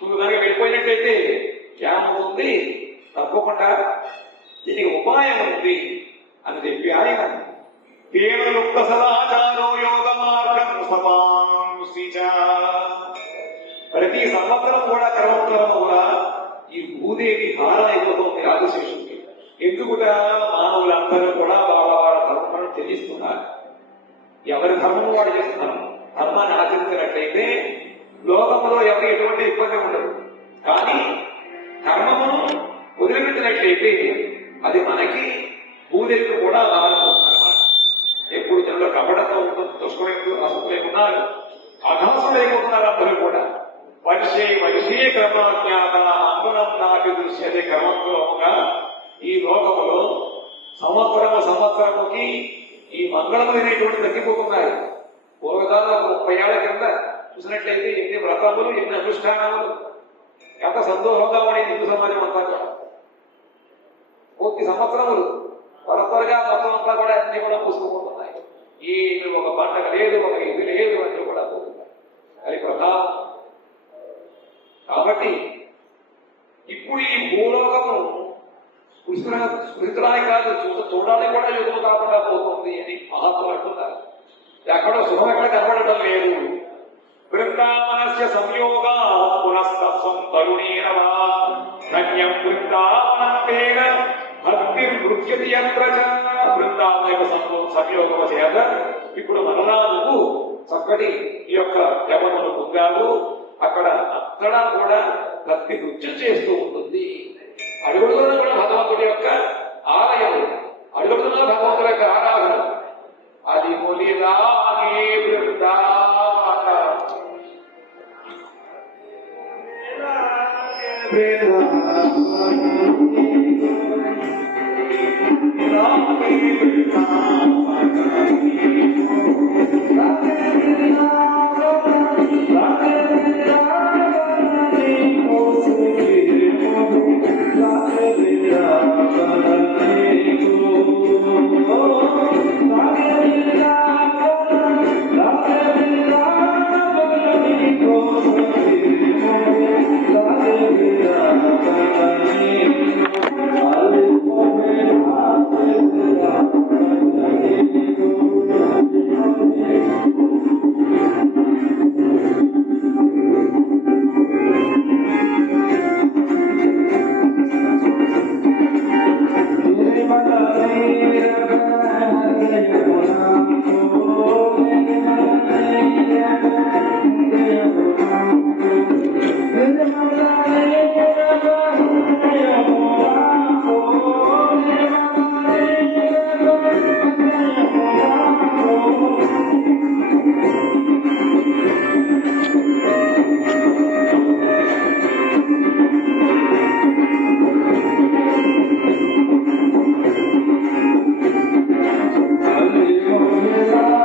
ముందుగా వెళ్ళిపోయినట్టయితే ఏమవుతుంది? తప్పకుండా దీనికి ఉపాయం ఉంది అని చెప్పి ఆయన పేరులుక్త సదాచారో యోగ మార్గం ప్రతి సంవత్సరం కూడా క్రమక్రమముగా ఈ భూదేవి భారం అయిపోతుంది ఆదిశేషుడికి. ఎందుకుట మానవులందరూ కూడా వాళ్ళ ధర్మాలను చెల్లిస్తున్నారు. ఎవరి ధర్మం వాడు చేస్తున్నారు. ధర్మాన్ని ఆచరించినట్లయితే లోకంలో ఎవరికి ఎటువంటి ఇబ్బంది ఉండదు. కానీ ధర్మమును వదిలిపెట్టినట్లయితే అది మనకి భూదేవికి కూడా ఎప్పుడు జనుల కపటతో ఉంటుంది, దుష్టులైపు అసతులైపున్నారు, అఘాసులైపోతున్నారు. అందరూ కూడా వర్షే క్రమాజ్ఞాత అంబరం నాటి దృశ్యతే క్రమక్రమంగా ఈ లోకములో సంవత్సరముకి ఈ మంగళమైనటువంటి తగ్గిపోతున్నాయి. పూర్వకాలం 30 ఏళ్ల కింద చూసినట్లయితే ఎన్ని వ్రతములు, ఎన్ని అనుష్ఠానములు, ఎంత సంతోషంగా ఉండేది హిందూ సమాజం అంతా కూడా. 30 సంవత్సరములు త్వరగా మొత్తం అంతా కూడా అన్ని కూడా పూసుకుపోతున్నాయి. ఏమి ఒక పండగ లేదు, ఒక ఇది లేదు, అన్ని కూడా పోతున్నాయి. అది ప్రభావం. కాబట్టి ఇప్పుడు ఈ భూలోకము స్మృతురాయి కాదు, చూడడానికి కూడా యుగము కాకుండా పోతుంది అని మహాత్ములు అంటున్నారు. ఎక్కడో శుభం ఎక్కడ కనబడటం లేదు. బృందావనస్య సంయోగ పునస్తత్వం తరుణేన ధన్యం బృందావనంతేన భక్తి నృత్యతి యంత్ర బృందావన యొక్క సంయోగము చేత ఇప్పుడు మరలా నువ్వు చక్కటి ఈ యొక్క యవనులు పొందాలు. అక్కడ అంతటా కూడా భక్తి నృత్యం చేస్తూ ఉంటుంది. అడుగుడుగున కూడా భగవంతుడి యొక్క ఆలయము, అడుగుడుగున భగవంతుడి యొక్క ఆరాధన. అది మొలిలాగే బృందావన Hallelujah.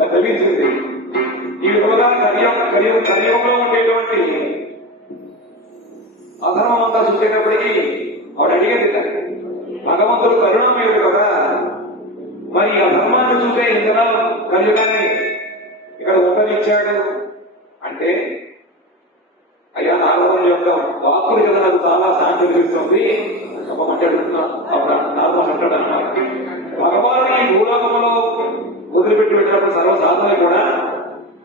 లభించింది. ఈ విధంగా కలియుగంలో ఉండేటువంటి అధర్మం అంతా చూసేటప్పటికీ ఆవిడ అడిగేది భగవంతుడు కరుణామయుడు కదా, మరి ఆ ధర్మాన్ని చూసే ఇంతగా కలియుగాన్ని ఇక్కడ ఉండనిచ్చాడు అంటే, అయ్యా నారదుని యొక్క వాక్కులు కదా నాకు చాలా శాంతి కలిగిస్తుంది నారదుడు అంటాడు అన్నమాట. భగవాను ఈ భూలోకంలో వదిలిపెట్టి పెట్టినప్పుడు సర్వసాధారణ కూడా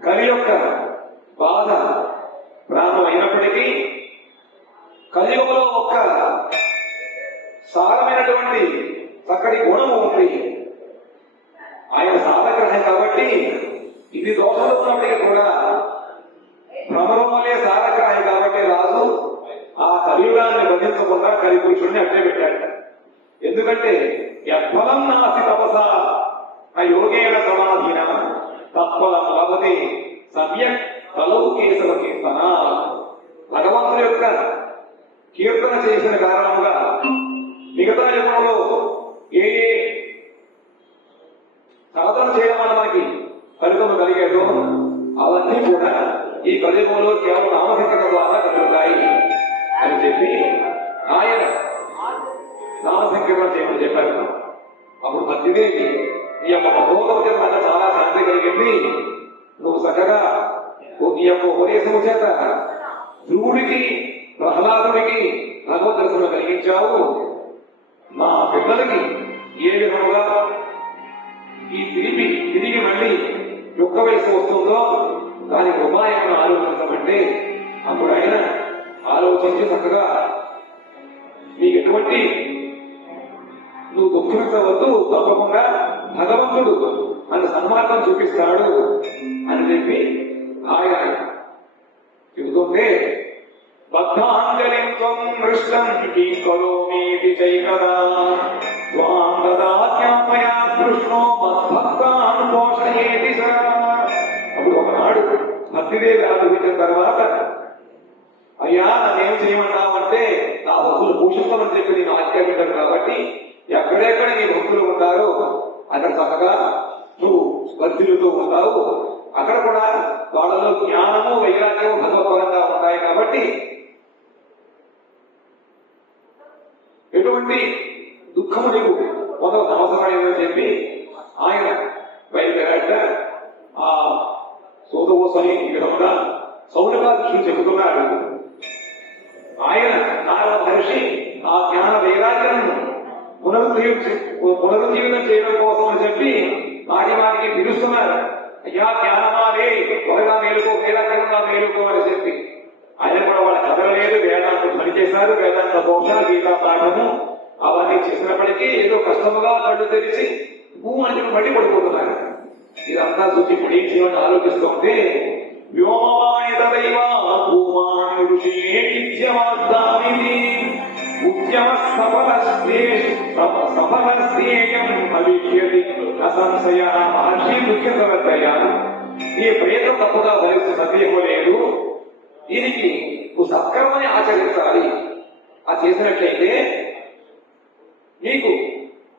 కలి యొక్క బాధ ప్రారంభమైనప్పటికీ కలియుగంలో ఒక్క సారమైనటువంటి చక్కటి గుణము ఉంది. ఆయన సాధగ్రహం కాబట్టి ఇది దోషాలు ఉన్నప్పటికీ కూడా భ్రమరం వల్లే సాధగ్రహం కాబట్టి రాజు ఆ కలియుగాన్ని బంధించకుండా కలిపురుషుడిని అట్టే పెట్టాడు. ఎందుకంటే యత్ఫలం నాసి తపస యోగేన సమాధీన తత్ఫలం లభతే సమ్యక్ తలౌ కేశవ కీర్తన. భగవంతుడి యొక్క కీర్తన చేసిన కారణంగా మిగతా యుగంలో ఏ సాధన చేయడం వల్ల మనకి ఫలితం కలిగాడో అవన్నీ కూడా ఈ కలియుగంలో కేవలం నామసంకటం ద్వారా కలుగుతాయి అని చెప్పి ఆయన నామసంకటం చేయమని చెప్పారు. అప్పుడు భక్తిదేవి ఈ యొక్క మహోదం చేత నాకు చాలా శాంతి కలిగింది, నువ్వు చక్కగా ఈ యొక్క ఉపదేశం చేత ధ్రువుడికి ప్రహ్లాదుడికి భగవద్ దర్శనం కలిగించావు. మా పిల్లలకి ఏ విధంగా ఈ తిరిగి మళ్ళీ యుక్క వయసు వస్తుందో దానికి ఉపాయాన్ని ఆలోచించమంటే అప్పుడు ఆయన ఆలోచించి చక్కగా నీకు ఎటువంటి నువ్వు దుఃఖించవద్దు, తప్పకుండా భగవంతుడు మన సన్మార్గం చూపిస్తాడు అని చెప్పి ఆయన చెబుతుంటే బద్ధాంజలిం త్వం మృష్టం కరోమీతి చైకదా త్వాం దదాత్యామయా కృష్ణో మద్భక్తాన్ పోషయేతి స. అప్పుడు ఒకనాడు భక్తిదేవి ఆలోచించిన తర్వాత, అయ్యా నన్నేం చేయమన్నావంటే నా భక్తులు పోషిస్తామని చెప్పి నేను ఆజ్ఞాపించాను కాబట్టి ఎక్కడెక్కడ నీ భక్తులు ఉంటారో అక్కడ చక్కగా నువ్వు వర్ధిల్లుతూ ఉంటావు. అక్కడ కూడా వాళ్ళలో జ్ఞానము వైరాగ్యము భగవత్పరంగా ఉంటాయి కాబట్టి ఎటువంటి దుఃఖము నీకు మొదలు అవసరమైందని చెప్పి ఆయన బయలుదేరాట. ఆ సోదవోసని ఈ విధంగా సౌనకాదృష్టి చెబుతున్నాడు. ఆయన నారద మహర్షి ఆ జ్ఞాన వైరాగ్యం పునరుజ్జీవితం చేయడం కోసం అని చెప్పి వాటికి పిలుస్తున్నారు. అయ్యా జ్ఞానమాలే త్వరగా మేలుకో, వైరాగ్యంగా మేలుకో అని చెప్పి ఆయన కూడా వాళ్ళ కదలలేదు. వేదాంతం పనిచేశారు, వేదాంత దోష గీతా పాఠము అవన్నీ చేసినప్పటికీ ఏదో కష్టముగా కళ్ళు తెరిచి భూమాన్ని మళ్ళీ పడిపోతున్నారు. ఇదంతా చూసి ఇప్పుడు ఏం చేయమని ఆలోచిస్తుంటే వ్యోమవాణి తదైవ భూమాని ఋషియేత్యవాదాని ఉద్యమ సఫలస్యేయం భవిష్యతి అసంశయ. మహర్షి దుఃఖించవద్దయ్యా, ఈ ప్రయత్నం తప్పుగా భరిస్తూ సందేహం లేదు. దీనికి నువ్వు సత్కర్మని ఆచరించాలి. అది చేసినట్లయితే నీకు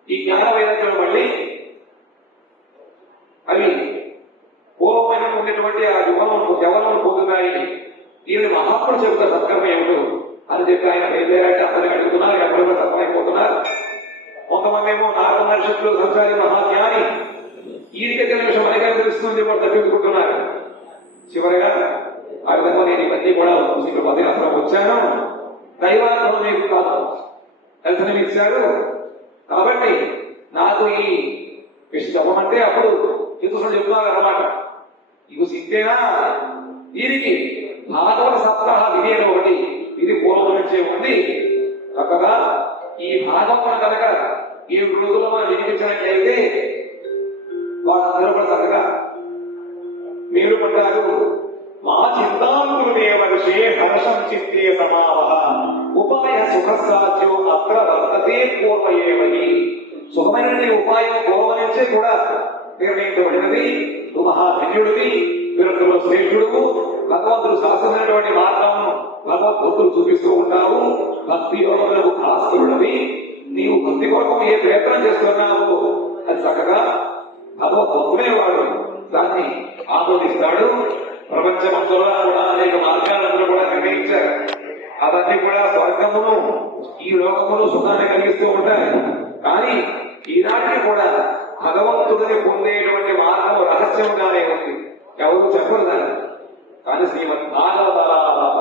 ఈ జ్ఞాన వైరాగ్యం మళ్ళీ అవి పూర్వమైన ఉండేటువంటి ఆ జవనం పోతున్నాయి. దీనిని మహాత్ముడు చెబుతా సత్కర్మ ఏమిటో అని చెప్పి ఆయన బయలుదేరాక అందరికి అడుగుతున్నారు. ఎవరైనా సత్కమైపోతున్నారు. కొంతమంది ఏమో నారద మహర్షులు సంసారి మహాజ్ఞాని, ఈయనకైతే నిమిషం మనకైనా తెలుస్తుంది కూడా తప్పించుకుంటున్నారు. చివరిగా ఆ విధంగా నేను ఇవన్నీ కూడా ఇక్కడ బద్రీనాథం వచ్చాను, దైవాలను మీకు కాదు దర్శనమిచ్చారు కాబట్టి నాకు ఈ విషయం చెప్పమంటే అప్పుడు శ్రీకృష్ణుడు చెప్తున్నారు అన్నమాట. ఇవి సిద్ధేనా, దీనికి భాగవత సప్తాహ విధి అని ఒకటి ఇది పూర్వం నుంచే ఉంది. చక్కగా ఈ భాగవతం కనుక 7 రోజులు మనం వినిపించినట్లయితే వాళ్ళందరూ కూడా చక్కగా మీరు పడ్డారు. మా చింతాంకురుదేవ విషయ హర్షం చిత్తే సమావహ ఉపాయ సుఖసాధ్యో అత్ర వర్తతే పూర్వయేవహి. సుఖమైనటువంటి ఉపాయం పూర్వం నుంచే కూడా నిర్ణయించబడినది. నువ్వు మహాధన్యుడివి, విరుద్ధులు శ్రేష్ఠుడు, భగవంతుడు శాస్త్రమైనటువంటి మార్గం భగవద్భక్తులు చూపిస్తూ ఉంటావు, భక్తి యోగములకు భాస్కరుడివి. నీవు భక్తి కొరకు ఏ ప్రయత్నం చేస్తున్నావు అది చక్కగా భగవద్భక్తుడే వాడు దాన్ని ఆమోదిస్తాడు. ప్రపంచమంతలో కూడా అనేక మార్గాలను కూడా నిర్ణయించారు. అవన్నీ కూడా స్వర్గమును ఈ లోకమును సుఖాన్ని కలిగిస్తూ ఉంటాయి. కానీ ఈనాటికి కూడా భగవంతుడిని పొందేటువంటి మార్గం రహస్యంగానే ఉంది, ఎవరు చెప్పరు దాన్ని. కానీ శ్రీమద్ భాగవతాలాప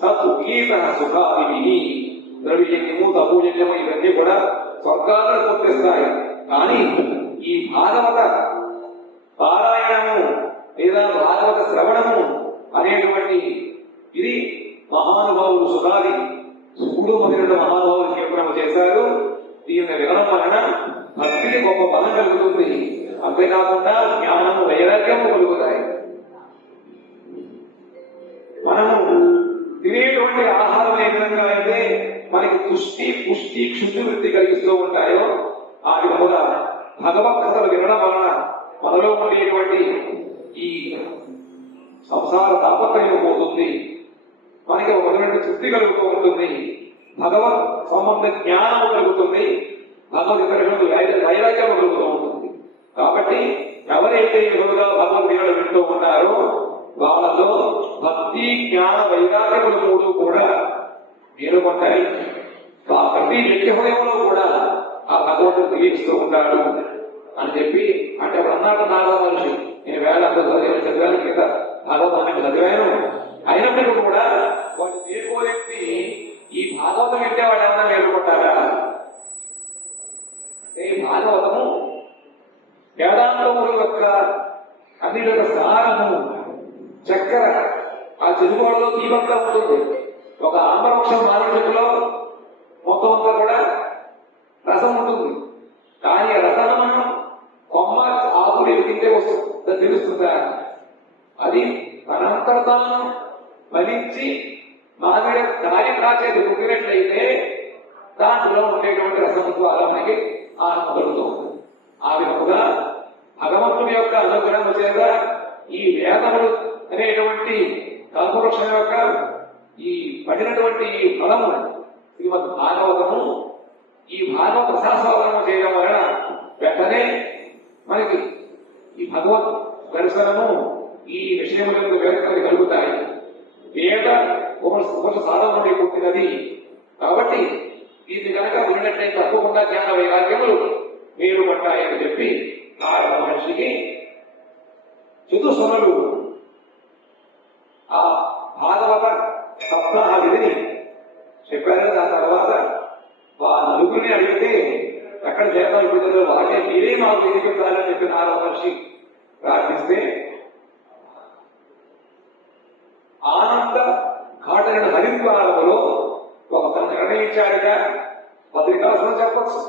సత్గీత సుఖాది ద్రవ్యజ్ఞము తపూజన్యము ఇవన్నీ కూడా స్వర్గాలను పొందిస్తాయి. కానీ ఈ భాగవత పారాయణము లేదా భాగవత శ్రవణము అనేటువంటి ఇది మహానుభావులు సుఖాది శివుడు మొదలైన మహానుభావులు కీర్తనము చేశారు. దీన్ని వినడం వలన భక్తికి గొప్ప బలం కలుగుతుంది. అంతేకాకుండా జ్ఞానము వైరాగ్యము కలుగుతాయి. మనము తినేటువంటి ఆహారం ఏ విధంగా అయితే మనకి తుష్టి పుష్టి క్షుద్ధి వృత్తి కలిగిస్తూ ఉంటాయో ఆ విధముగా భగవత్ కథలు వినడం వలన మనలో ఉండేటువంటి ఈ సంసార తాపత్రయం పోతుంది. మనకి ఒక విధమైన తృప్తి కలుగుతూ ఉంటుంది. భగవత్ సంబంధ జ్ఞానం కలుగుతుంది. భగవద్ వైరాగ్యం కలుగుతూ ఉంటుంది. కాబట్టి ఎవరైతే ఈ విధంగా భగవద్గీతలు వింటూ ఉంటారో వాళ్ళలో భక్తి జ్ఞాన వైరాగ్యములు మూడు కూడా మేలుకొంటాయి. ప్రతి వ్యక్తి హృదయంలో కూడా ఆ భగవంతుడు తెలియజేస్తూ ఉంటాడు అని చెప్పి అంటే అన్నాడు నాగా మనిషి, నేను వేళంతా చదివాను కింద భాగవతాన్ని చదివాను. అయినప్పటికీ కూడా వాడు మేలుకోలేని ఈ భాగవతం వింటే వాడు ఏమన్నా మేలుకుంటారా అంటే భాగవతము వేదాంతముల యొక్క అన్ని యొక్క సారము చక్కెర ఆ చెరువులో దీపంగా ఉంటుంది. ఒక ఆంబవృక్షం మానవుడిలో మొత్తం అంతా కూడా రసం ఉంటుంది. కానీ రసాన్ని మనం కొమ్మ ఆకులు తింటే వస్తుంది తెలుస్తుందా? అది తనంతట తాను ఫలించి మానవుడి కార్యం కాచేది కుట్టినట్లయితే దాంట్లో ఉండేటువంటి రసం ద్వారా మనకి ఆనందం కలుగుతుంది. ఆ విధంగా భగవంతుని యొక్క అనుగ్రహం చేత ఈ వేదములు అనేటువంటి కల్పవృక్షం యొక్క ఈ పడినటువంటి ఈ ఫలము శ్రీమద్ భాగవతము ఈ భాగవత రసాస్వాదనము చేయడం వలన వెంటనే మనకి ఈ భగవత్ దర్శనము ఈ విషయములకు వేదనలు కలుగుతాయి. వేద ఉప సాధన పుట్టినది కాబట్టి దీన్ని కనుక విన్నట్లయితే తప్పకుండా జ్ఞాన వైరాగ్యములు వేరుపడ్డాయని చెప్పి నారద మహర్షికి చతుస్వరులు ఆ భాగవత సప్తాహ విధిని చెప్పారు. దాని తర్వాత నలుగురిని అడిగితే ఎక్కడ చేతాలు పెద్దలు వాళ్ళే మీరే మాకు ఎదిపించాలని చెప్పి నారద మహర్షి ప్రార్థిస్తే ఆనంద ఘాటైన హరిద్వారములో ఒక నిర్ణయించారుగా పత్రికాసనం చెప్పచ్చు.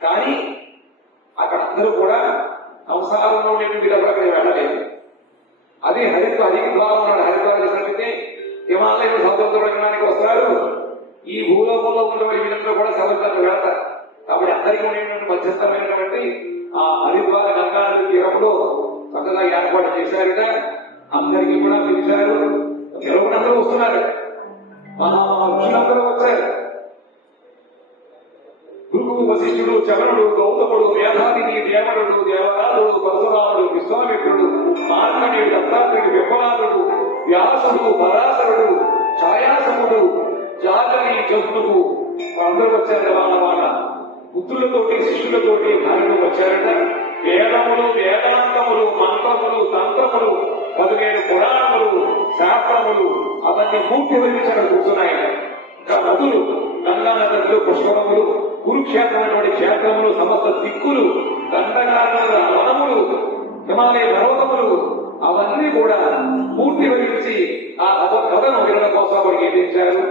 కానీ అక్కడ అందరూ కూడా సంసారంలో ఉండేటువంటి అక్కడికి వెళ్ళలేదు. అదే హరిద్వారం హరిద్వారం చేసినట్లయితే హిమాలయ సముద్రంలో వెళ్ళడానికి వస్తారు. ఈ భూలోకంలో ఉన్న వీళ్ళందరూ కూడా సముద్రంలో వెళతారు. కాబట్టి అందరికీ ఉండేటువంటి మధ్యస్థమైనటువంటి ఆ హరిద్వార గంగా నది తీరంలో చక్కగా ఏర్పాటు చేశారుగా. అందరికీ కూడా పిలిచారు. అందరూ వస్తున్నారు. మహామహర్షులందరూ వచ్చారు. భృగువు, వశిష్ఠుడు, చవనుడు, గౌతముడు, మేధావిని, దేవనుడు, దేవరాజుడు, పరశురాముడు, విశ్వామిత్రుడు, మార్కండేయుడు, దత్తాత్రేయుడు, విప్లవాదుడు, వ్యాసుడు, పరాశరుడు, ఛాయాసముడు, జాగరి, జంతువు అందరూ వచ్చారు. వాళ్ళ పుత్రులతోటి శిష్యులతోటి భార్యలు వచ్చారట. వేదములు, వేదాంతములు, మంత్రములు, తంత్రములు, 15 పురాణములు, శాస్త్రములు అవన్నీ మూర్తి వరించడం కూర్చున్నాయట. ఇంకా నదులు, గంగా నదులు, పుష్కరములు, కురుక్షేత్రమైనటువంటి క్షేత్రములు, సమస్త దిక్కులు, దండకాల వనములు, హిమాలయ పర్వతములు అవన్నీ కూడా మూర్తి వరించి ఆ కథను వినడం కోసం వారికి ఏదించారు.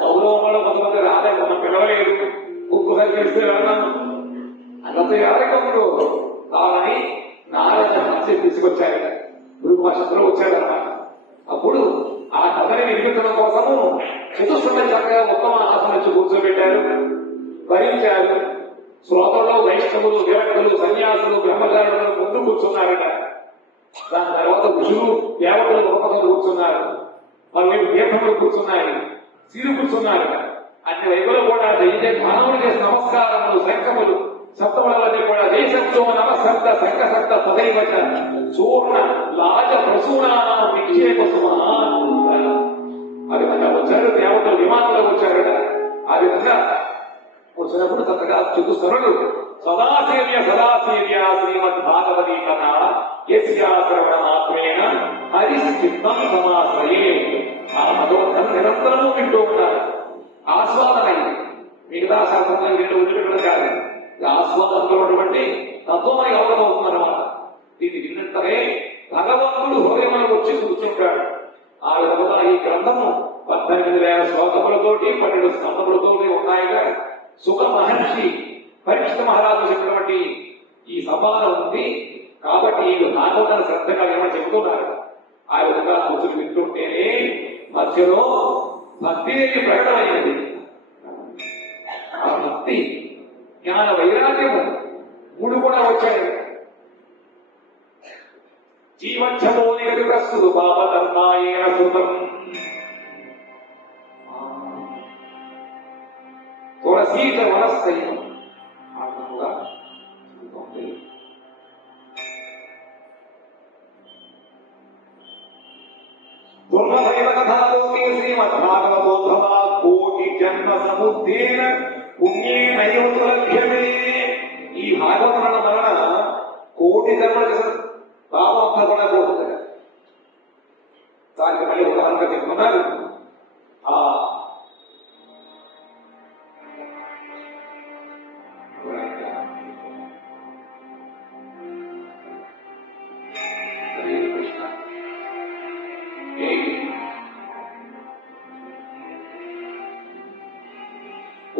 కౌరవంలో కొంతమంది రాలేదు, మనం పిలవలేదు, ఒక్కసారి తెలిస్తే వెళ్దాం అన్నత కార్యక్రమంలో కావాలని నారద మహర్షి తీసుకొచ్చారు. గురువు మహర్షులు వచ్చారన్నమాట. అప్పుడు ఆ కథని నిర్మించడం కోసము చతుస్సున్న చక్కగా ఉత్తమ ఆసనం వచ్చి కూర్చోబెట్టారు, భరించారు. శ్రోతల్లో వైష్ణవులు, దేవతలు, సన్యాసులు, బ్రహ్మచారులు ముందు కూర్చున్నారట. దాని తర్వాత ఋషులు, దేవతలు లోపల కూర్చున్నారు. మరోవైపు తీర్థములు కూర్చున్నాయి, సిరు కూర్చున్నారు. అన్ని వైపులు కూడా జయ మానవులు చేసిన నమస్కారములు, శంఖములు సప్తములన్నీ కూడా దేశంతో నమశబ్ద సంఘశబ్ద తదైవచ చూర్ణ లాజ ప్రసూనానాం నిక్షేప ఆ విధంగా వచ్చారు దేవతలు విమానంలో వచ్చారట. ఆ విధంగా వచ్చినప్పుడు చక్కగా చతుస్తరుడు సదాసేవ్య శ్రీమద్ భాగవతీ కథ యశ్రవణ మాత్రేణ హరిచిత్తం సమాశ్రయే. ఆ భగవంతుని నిరంతరము వింటూ ఉన్నారు. ఆస్వాదన మిగతా శాస్త్రంలో వీళ్ళు వదిలిపెట్టడం కాదు, ఆస్వాదంలో ఉన్నటువంటి తత్వమై అవగతమవుతుందన్నమాట. ఇది విన్నంతనే భగవంతుడు హృదయంలో వచ్చి కూర్చుంటాడు. ఆ విధంగా ఈ గ్రంథము 18,000 శ్లోకములతోటి 12 స్కంధములతోటి ఉన్నాయిగా. సుఖ మహర్షి పరీక్షిత మహారాజు చెప్పినటువంటి ఈ సంవాదం ఉంది కాబట్టి ఈ భాగవతాన్ని శ్రద్ధగా ఏమైనా చెబుతున్నారు. ఆ విధంగా కూర్చుని వింటుంటేనే మధ్యలో భక్తి అనేది ప్రకటమైనది. ఆ భక్తి జ్ఞాన వైరాగ్యము 3 కూడా వచ్చాయి. జీవచ్ఛమో నిగదిగ్రస్తుడు పాపకర్మాయేన శృతం తులసీత వనస్థైవం. ఆ విధంగా దుర్లభైవ కథాలోకే శ్రీమద్భాగవతోద్భవా కోటి జన్మ సముద్రేణ పుణ్యేనైవ లభ్యతే. ఈ భాగవతుల వలన కోటి జన్మల పాపం అంతా కూడా పోతుంది. దానికి మళ్ళీ ఉదాహరణగా చెప్పుకున్నారు.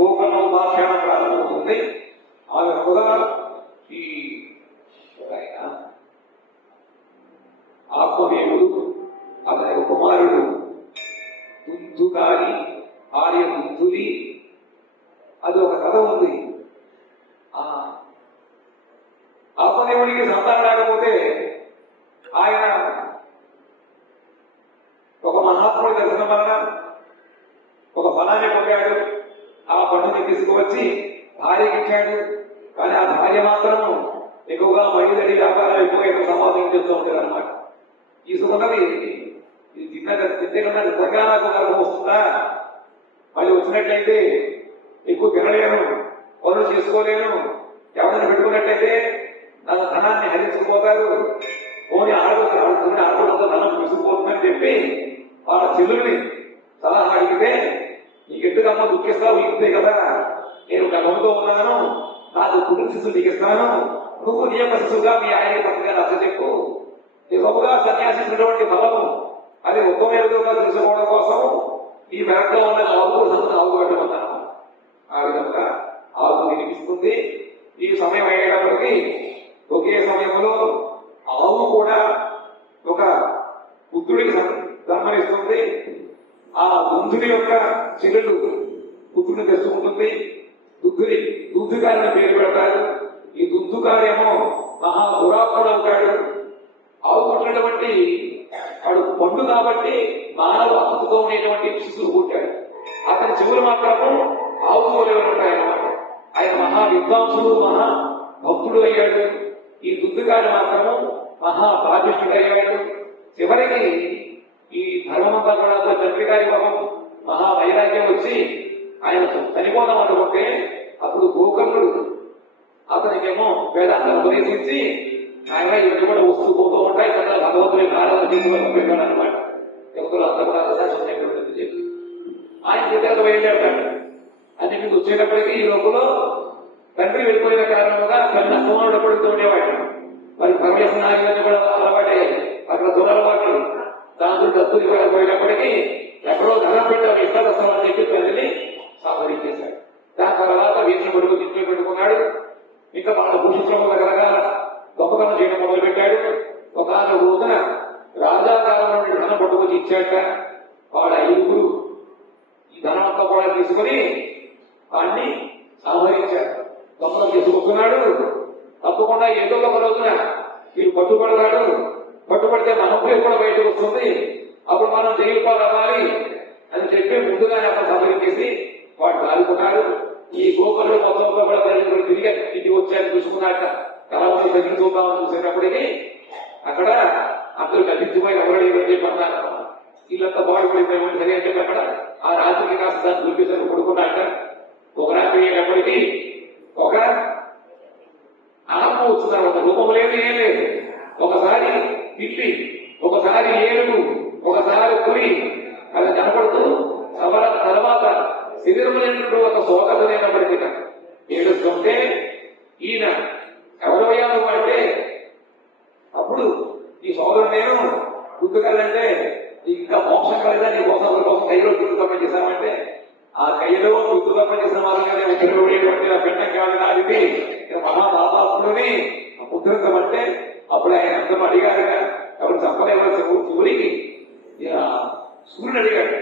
ఓపనోపాఖ్యానం ప్రారంభమవుతుంది. ఆ విధంగా ఈ ఆత్మదేవుడు అతని కుమారుడు దుందుగారి ఆర్య దుందులి అది ఒక కథ ఉంది. ఆత్మదేవుడికి సంతానం లేకపోతే ఆయన ఒక మహాత్ముడి దర్శనం వలన ఒక ఫలాన్ని పొందాడు. ఆ పండుని తీసుకువచ్చి భార్యకి ఇచ్చాడు. కానీ ఆ భార్య మాత్రం ఎక్కువగా మహిళడి వ్యాపారం ఎక్కువ సంపాదన చేస్తూ ఉంటారు అనమాట. తీసుకున్నది తింటే కన్నా నిజంగా నాకు గర్భం వస్తుందా, మళ్ళీ వచ్చినట్లయితే ఎక్కువ తినలేను, పనులు చేసుకోలేను, ఎవరైనా పెట్టుకున్నట్లయితే నా ధనాన్ని హరించుకుపోతారు, పోనీ ఆడకూడదు ధనం తీసుకుపోతుందని చెప్పి వాళ్ళ చెల్లుల్ని సలహా అడిగితే, నీకెందుకమ్మా దుఃఖిస్తావు, ఇంతే కదా, నేను గర్భంతో ఉన్నాను, నాకు పుట్టిన శిశువు నీకు ఇస్తాను, నువ్వు నీ యొక్క శిశువుగా మీ ఆయన పక్కగా నచ్చ చెప్పు, నిజముగా సన్యాసించినటువంటి ఫలము అది ఉత్తమేరుగా తెలుసుకోవడం కోసం ఈ వెనకలో ఉన్న ఆవుకు ఆవు పెట్టమన్నాను. ఆ విధంగా ఆవు వినిపిస్తుంది. ఈ సమయం అయ్యేటప్పటికీ ఒకే సమయంలో ఆవు కూడా ఒక పుత్రుడికి జన్మనిస్తుంది. ఆ దుందుడి యొక్క చెల్లెలు పుత్రుడిని తెచ్చుకుంటుంది. దుద్దుగారిని పేరు పెడతారు. ఈ దుద్దుగారేమో మహా దురాత్ముడు అవుతాడు. ఆవు పుట్టినటువంటి వాడు పండు కాబట్టి మానవ హక్కుతో ఉండేటువంటి శిశువు పుట్టాడు. అతని చెవులు మాత్రము ఆవు చెవులు ఉంటాయన్నమాట. ఆయన మహా విద్వాంసుడు, మహా భక్తుడు అయ్యాడు. ఈ దుద్దుగారి మాత్రము మహా బాధిష్ఠుడు అయ్యాడు. చివరికి ఈ ధర్మమంతా కూడా తండ్రి గారి పాపం మహా వైరాగ్యం వచ్చి ఆయన చనిపోదాం అనుకుంటే అప్పుడు గోకర్ణుడు అతనికేమో వేదాంతాన్ని ఉపదేశించి ఆయన ఇవన్నీ కూడా వస్తూ పోతూ ఉంటాయి కదా, భగవంతుని కాలాలు తీసుకొని పెట్టాడు అనమాట. యువకులు అంతా కూడా అవకాశం చెప్పి ఆయన చేత వెళ్ళాడు. అది మీకు వచ్చేటప్పటికీ ఈ లోపల తండ్రి వెళ్ళిపోయిన కారణంగా తల్లి అస్తమానపడుతూ ఉండేవాడు. మరి పరమేశ్వరాన్ని కూడా అలవాటయ్యాయి. అక్కడ దురలవాట్లు దాంతో డబ్బులు పోయినప్పటికీ ఎక్కడో ధనం పెట్టారు ఇష్టదస్తం అని చెప్పి తల్లిని సంహరించేశాడు. దాని తర్వాత వీసిన కొడుకు ఇంట్లో పెట్టుకున్నాడు. ఇంకా వాళ్ళ భూషిత్రం రకరకాల గొప్పతనం చేయడం మొదలు పెట్టాడు. ఒక రోజున రాజాకాలం నుండి ధనం పట్టుకొచ్చి ఇచ్చాక వాళ్ళ 5గురు ఈ ధనం అంతా కూడా తీసుకుని వాడిని సంహరించాడు. గొప్పతనం చేసుకుంటున్నాడు. తప్పకుండా ఏదో ఒక రోజున వీడు పట్టుబడతాడు. పట్టుబడితే మన పేరు కూడా బయటకు వస్తుంది. అప్పుడు మనం జైలు పాలవ్వాలి అని చెప్పి ముందుగానే అక్కడ సంహరించేసి వాడు దాడుకున్నాడు. ఈ గోకులు మొత్తం కూడా తిరిగి ఇంటికి వచ్చాక చూసుకున్నాక తర్వాత దగ్గర చూద్దామని చూసేటప్పటికి అక్కడ అందరూ గతించిపోయి ఎవరు లేదని చెప్పి అన్నారు. వీళ్ళంతా బాగుపడిపోయి సరే అంటే అక్కడ ఆ రాత్రికి కాస్త దాన్ని చూపించారు పడుకున్నాక ఒక రాత్రి అయ్యేటప్పటికీ ఒక ఆత్మ వచ్చిందన్నమాట. రూపం లేదు ఏం లేదు. ఒకసారి పిల్లి, ఒకసారి ఏనుగు, ఒకసారి పులి అలా కనపడుతూ తర్వాత శరీరం లేనప్పుడు ఒక శోకత లేనప్పటికీ ఏడుస్తుంటే ఈయన ఎవరయ్యాను అంటే అప్పుడు ఈ సోదరుడు నేను గుర్తుకెళ్ళంటే ఇంకా మోక్షం కలిదా నీ కోసం కోసం కైలో గుర్తుకర్మ చేశామంటే ఆ కైలో గుర్తుకర్మ చేసిన వాళ్ళనే ఉత్తరపోయేటువంటి ఆ పిండం కాదు నాది మహాపాపాత్ముని ఉద్ధరించమంటే అప్పుడు ఆయన అందరూ అడిగారుగా ఎవరు చెప్పలేవలసిన సూరికి సూర్యుడు అడిగాడు.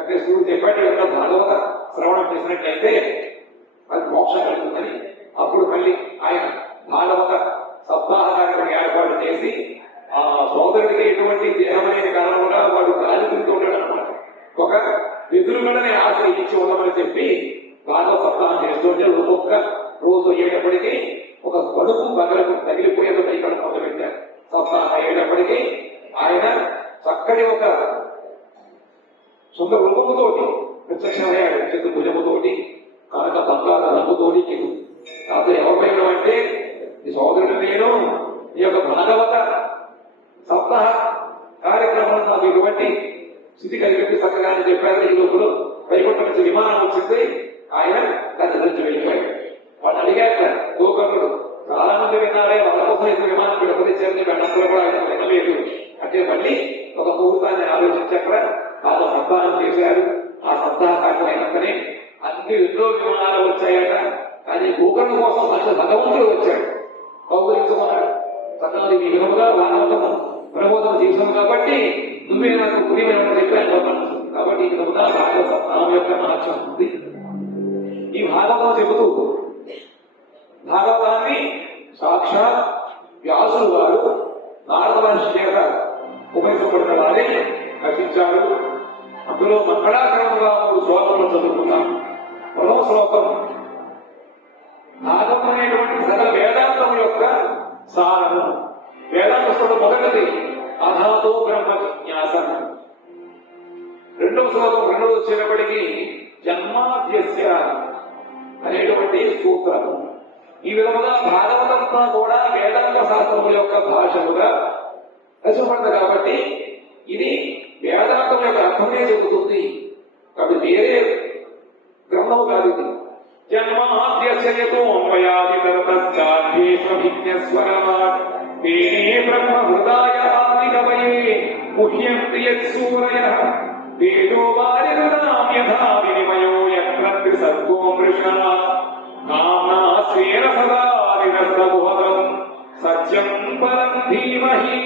అంటే సూర్యుడు చెప్పాడు ఎంత భాగవత శ్రవణం చేసినట్లయితే అది మోక్షం కలుగుతుందని. అప్పుడు మళ్ళీ ఆయన భాగవత సప్తాహ కార్యక్రమం ఏర్పాటు చేసి ఆ సోదరుడికి ఎటువంటి దేహమైన కారణంగా వాడు గాలి తిరుగుతూ ఉంటాడు అనమాట. ఒక ఎదురుగడని ఆశ్రయించి ఉండమని చెప్పి భాగవత సప్తాహం చేస్తుంటే ఒక్కొక్క రోజు అయ్యేటప్పటికీ ఒక కడుపు బగలకు తగిలిపోయేది పైకడు మొదలుపెట్టారు. సప్తాహం అయ్యేటప్పటికీ ఆయన చక్కటి ఒక సొంత రూపముతోటి ప్రత్యక్షమయ్యాడు. చతుర్భుజముతోటి కనుక బంగారు రంగుతోటి కాదు ఎవరిపైన అంటే ఈ సోదరుడు నేను ఈ యొక్క భాగవత సప్తాహ కార్యక్రమం నాకు ఇటువంటి స్థితి కలిగి చక్కగానే చెప్పారు. ఈ లోపల వైకుంఠ నుంచి విమానం వచ్చింది. ఆయన దాన్ని ధరించి వెళ్ళిపోయాడు. వాళ్ళు అడిగాక గోకర్ణుడు చాలా మంది విన్నారే వాళ్ళ కోసం ఇంత విమానం విడపరిచారని వెన్నప్పుడు కూడా ఆయన వినలేదు అంటే మళ్ళీ ఒక ముహూర్తాన్ని ఆలోచించాక వాళ్ళు సప్తాహం చేశారు. ఆ సప్తాహ కార్యక్రమం అన్ని ఎన్నో విమానాలు వచ్చాయట. కానీ గోకర్ణ కోసం భగవంతుడు వచ్చాడు, కౌగులించుకున్నాడు. సకాలి ఈ విధముగా భాగవతం ప్రబోధం చేశాను కాబట్టి నువ్వే నాకు పుణ్యమైన చెప్పాను కాబట్టి ఈ విధముగా భాగవత సప్తాహం యొక్క మహత్యం ఉంది. ఈ భాగవతం చెబుతూ భాగవతాన్ని సాక్షాత్ వ్యాసులు వారు నారద మహర్షి చేత ఉపయోగపడతారని రచించారు. అందులో మంగళాకరముగా 3 శ్లోకములు చదువుకున్నాం. మొదటి శ్లోకం భాగవతం అనేటువంటి సకల వేదాంతం యొక్క సారము. వేదాంత శ్లోకం మొదటిది అధాతో బ్రహ్మ జిజ్ఞాస. రెండవ శ్లోకం రెండవది వచ్చేటప్పటికి జన్మాద్యస్య అనేటువంటి సూత్రము. ఈ విధముగా భాగవతంతో కూడా వేదాంత శాస్త్రముల యొక్క భాషలుగా రచపడింది కాబట్టి ఇది వేదాంతం యొక్క అర్థమే చెబుతుంది. కాబట్టి వేరే గ్రంథము కాదు ఇది. జన్మాద్యస్యతోన్వయాది తరతశ్చాధ్యేష్వభిజ్ఞస్వరాట్ తేనే బ్రహ్మ హృదాయ ఆదికవయే ముహ్యంతి యత్సూరయః వేదో వారిరుణాం యథా వినిమయో యత్ర సర్గో మృషా నామ్నా స్వేన సదా వినస్తగుహతం సత్యం పరం ధీమహి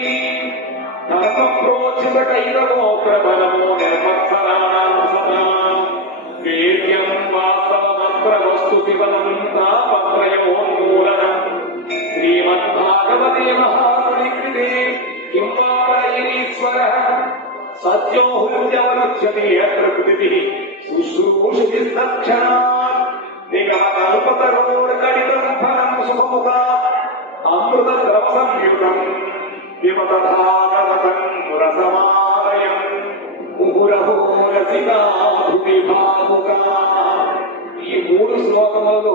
ధర్మప్రోచిత కైరవోగ్ర బలమో నిర్మత్సరాణం సదాం వేద్యం వాస్తవమత్ర వస్తు శివనం తాపత్రయోన్మూలనం శ్రీమద్భాగవతే మహామునికృతే కిం వారయీశ్వరః సత్యో హృద్యవలక్ష్యతే యత్ర కృతిః శుశ్రూషిభిస్తక్షణాత్ నిగమకల్పతరోర్గడితం ఫలం సుఖముఖా అమృత ద్రవ సంయుతం విమత భాగవతం రసమాలయం ముహురహో రసికాభిభావుకా. ఈ 3 శ్లోకములలో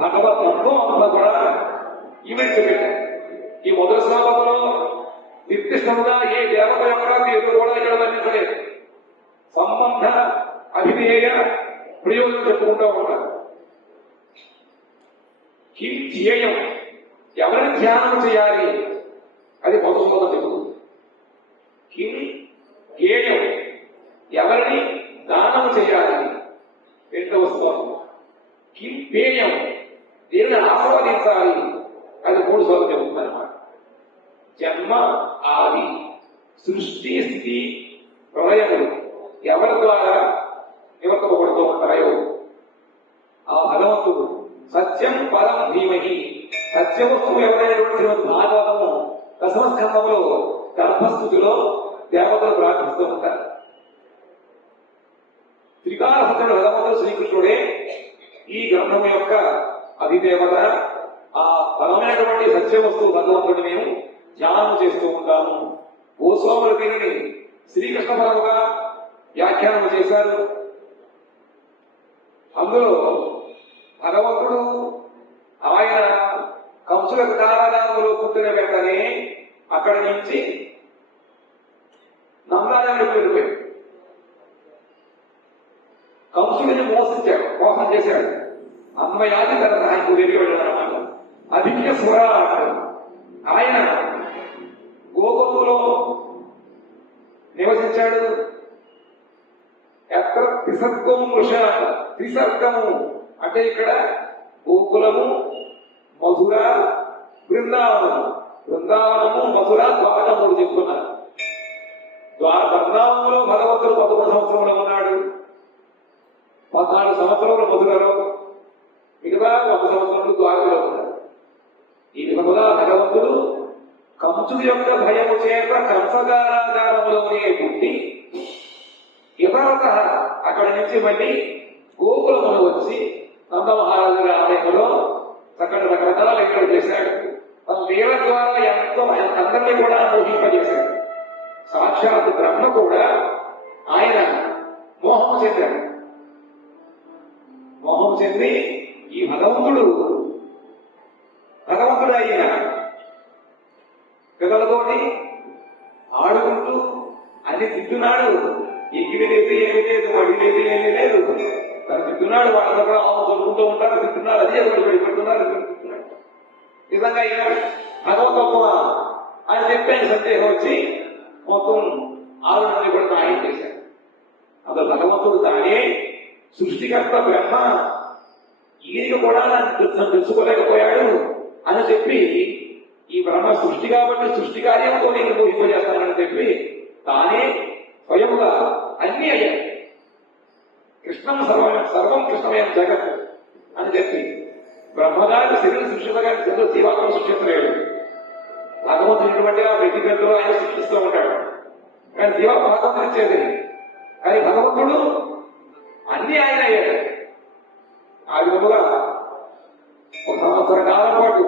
భగవద్గీతం అంతా కూడా ఈవెంట్స్ పెట్టారు. ఈ మొదటి శ్లోకంలో నిర్దిష్టంగా ఏ దేవత యొక్క పేరు కూడా ఇక్కడ వర్ణించలేదు. సంబంధ అభిధేయ ప్రయోజనం చెప్పుకుంటూ ఉంటారు. కిం ధ్యేయం ఎవరిని ధ్యానం చేయాలి అది మొదటి శ్లోకం చెబుతుంది. కిం ధ్యేయం ఎవరిని దానం చేయాలి రెండవ శ్లోకం. కిం పేయం దేనిని ఆస్వాదించాలి అది 3 శ్లోకం చెబుతుంది అన్నమాట. జన్మ ఆది సృష్టి స్థితి ప్రళయములు ఎవరి ద్వారా నివర్తపడుతూ ఉంటాయో ఆ భగవంతుడు సత్యం పరం ధీమహి. సత్యవస్తువు ఎవరైనటువంటి భాగవతము దశమస్కంధములో గర్భస్థుతిలో దేవతలు ప్రార్థిస్తూ ఉంటారు. త్రికాల సత్యుడు భగవంతుడు శ్రీకృష్ణుడే ఈ గ్రంథం యొక్క అధిదేవత, ఆ బలమైనటువంటి సత్యవస్తువు భగవంతుడిని మేము ధ్యానం చేస్తూ ఉంటాము. గోస్వాములు దీనిని శ్రీకృష్ణ పరముగా వ్యాఖ్యానం చేశారు. అందులో భగవంతుడు ఆయన కంసుల కారాగారంలో పుట్టిన వెంటనే అక్కడి నుంచి నందాలయానికి వెళ్ళిపోయాడు. కంసుడిని మోసం చేశాడు. అమ్మయాది తర్వాత ఆయనకు వెళ్ళి వెళ్ళాలన్నమాట. అధిక స్వర అంటారు. ఆయన గోకులంలో నివసించాడు. ఎక్కడ త్రిసర్గం వృష, త్రిసర్గము అంటే ఇక్కడ గోకులము, మధుర, బృందావనము. బృందావనము, మధుర, ద్వారకములు చెప్తున్నారు. బృందావనంలో భగవంతుడు 11 సంవత్సరంలో ఉన్నాడు. 14 సంవత్సరములు మధురలో, మిగతా 100 సంవత్సరములు ద్వారకలో ఉన్నాడు. ఈ విధముగా భగవంతుడు కంసుడి యొక్క భయము చేత కంసగారాగారములోనే పుట్టి యథార్థ అక్కడి నుంచి మళ్ళీ గోకులమును వచ్చి నందమహారాజు ఆలయంలో చక్కటి రకరకాల లీలలు చేశాడు. తన లీల ద్వారా ఎంతో అందరినీ కూడా మోహింపజేశాడు. సాక్షాత్ బ్రహ్మ కూడా ఆయన మోహం చెందాడు. మోహం చెంది ఈ భగవంతుడు అయిన పిల్లలతోటి ఆడుకుంటూ అన్ని తింటున్నాడు. ఎగిరి లేదు, ఏమీ లేదు, మడి లేదు, ఏమీ లేదు. తను తింటున్నాడు. వాళ్ళతో కూడా చదువుకుంటూ ఉంటారు, తింటున్నారు. అదే పెడుతున్నారు. నిజంగా ఈయన భగవతత్వ ఆయన చెప్పాను సందేహం వచ్చి మొత్తం ఆలోచన కూడా ఆయన చేశాడు. అసలు భగవంతుడు తానే సృష్టికర్త బ్రహ్మ, ఈయనకి కూడా తెలుసుకోలేకపోయాడు అని చెప్పి ఈ బ్రహ్మ సృష్టి కాబట్టి సృష్టి కార్యంతో నేను మోహింపజేస్తానని చెప్పి తానే స్వయముగా అన్ని అయ్యాడు. కృష్ణం సర్వం కృష్ణమైన జగత్ అని చెప్పి బ్రహ్మగారి శరీరం సృష్టించగానే జీవాత్మ సృష్టించలేడు. భగవంతుడి ఆ ప్రతి గంటలో ఆయన సృష్టిస్తూ ఉంటాడు. కానీ జీవాత్మ భగవంతుడు ఇచ్చేది. కానీ భగవంతుడు అన్ని ఆయన అయ్యాడు. ఆ విధముగా 1 సంవత్సర కాలం పాటు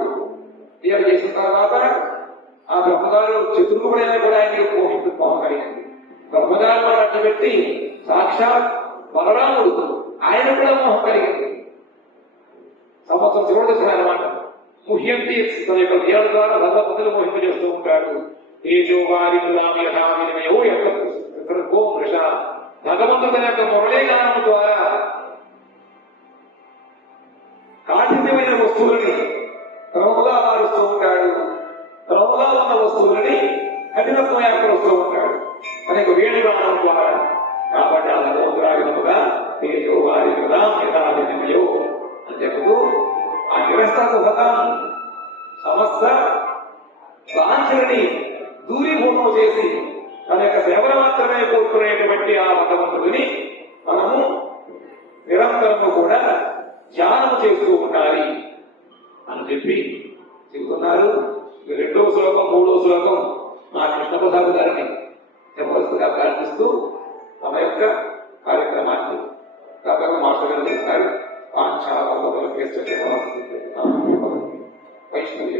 క్లియర్ చేసిన తర్వాత ఆ బ్రహ్మగారు చతుర్ముఖుడైనా కూడా ఆయనకి మోహం కలిగింది. బ్రహ్మగారు అడ్డు పెట్టి సాక్షాత్ బలరాముడు ఆయన కూడా మోహం కలిగింది. సంవత్సరం చివరి అనమాట. ముహ్యంతి తన యొక్క లీల ద్వారా భగవంతులు మోహింపజేస్తూ ఉంటాడు. భగవంతుడి యొక్క మురళీగానం ద్వారా కాఠిన్యమైన వస్తువులని క్రమముగా మారుస్తూ ఉంటాడు. క్రమముగా ఉన్న వస్తువులని కఠినత్వం ఏర్పరుస్తూ ఉంటాడు అనేక వేణుగానం ద్వారా. కాబట్టి ఆ భగవంతురాగినముగా తేజో వారి యథావినిమయో అని చెబుతూ ఆ నిరస్తభగం సమస్త వాంఛని దూరీభూతం చేసి తన యొక్క సేవలు మాత్రమే కోరుకునేటువంటి ఆ భగవంతుడిని మనము నిరంతరము కూడా ధ్యానం చేస్తూ ఉండాలి అని చెప్పి చెబుతున్నారు. 2వ శ్లోకం 3వ శ్లోకం మా కృష్ణప్రసాద్ గారిని చెప్పవలసిందిగా ప్రార్థిస్తూ తమ యొక్క కార్యక్రమాన్ని మాస్టర్ గారు చెప్తారు. వైష్ణవి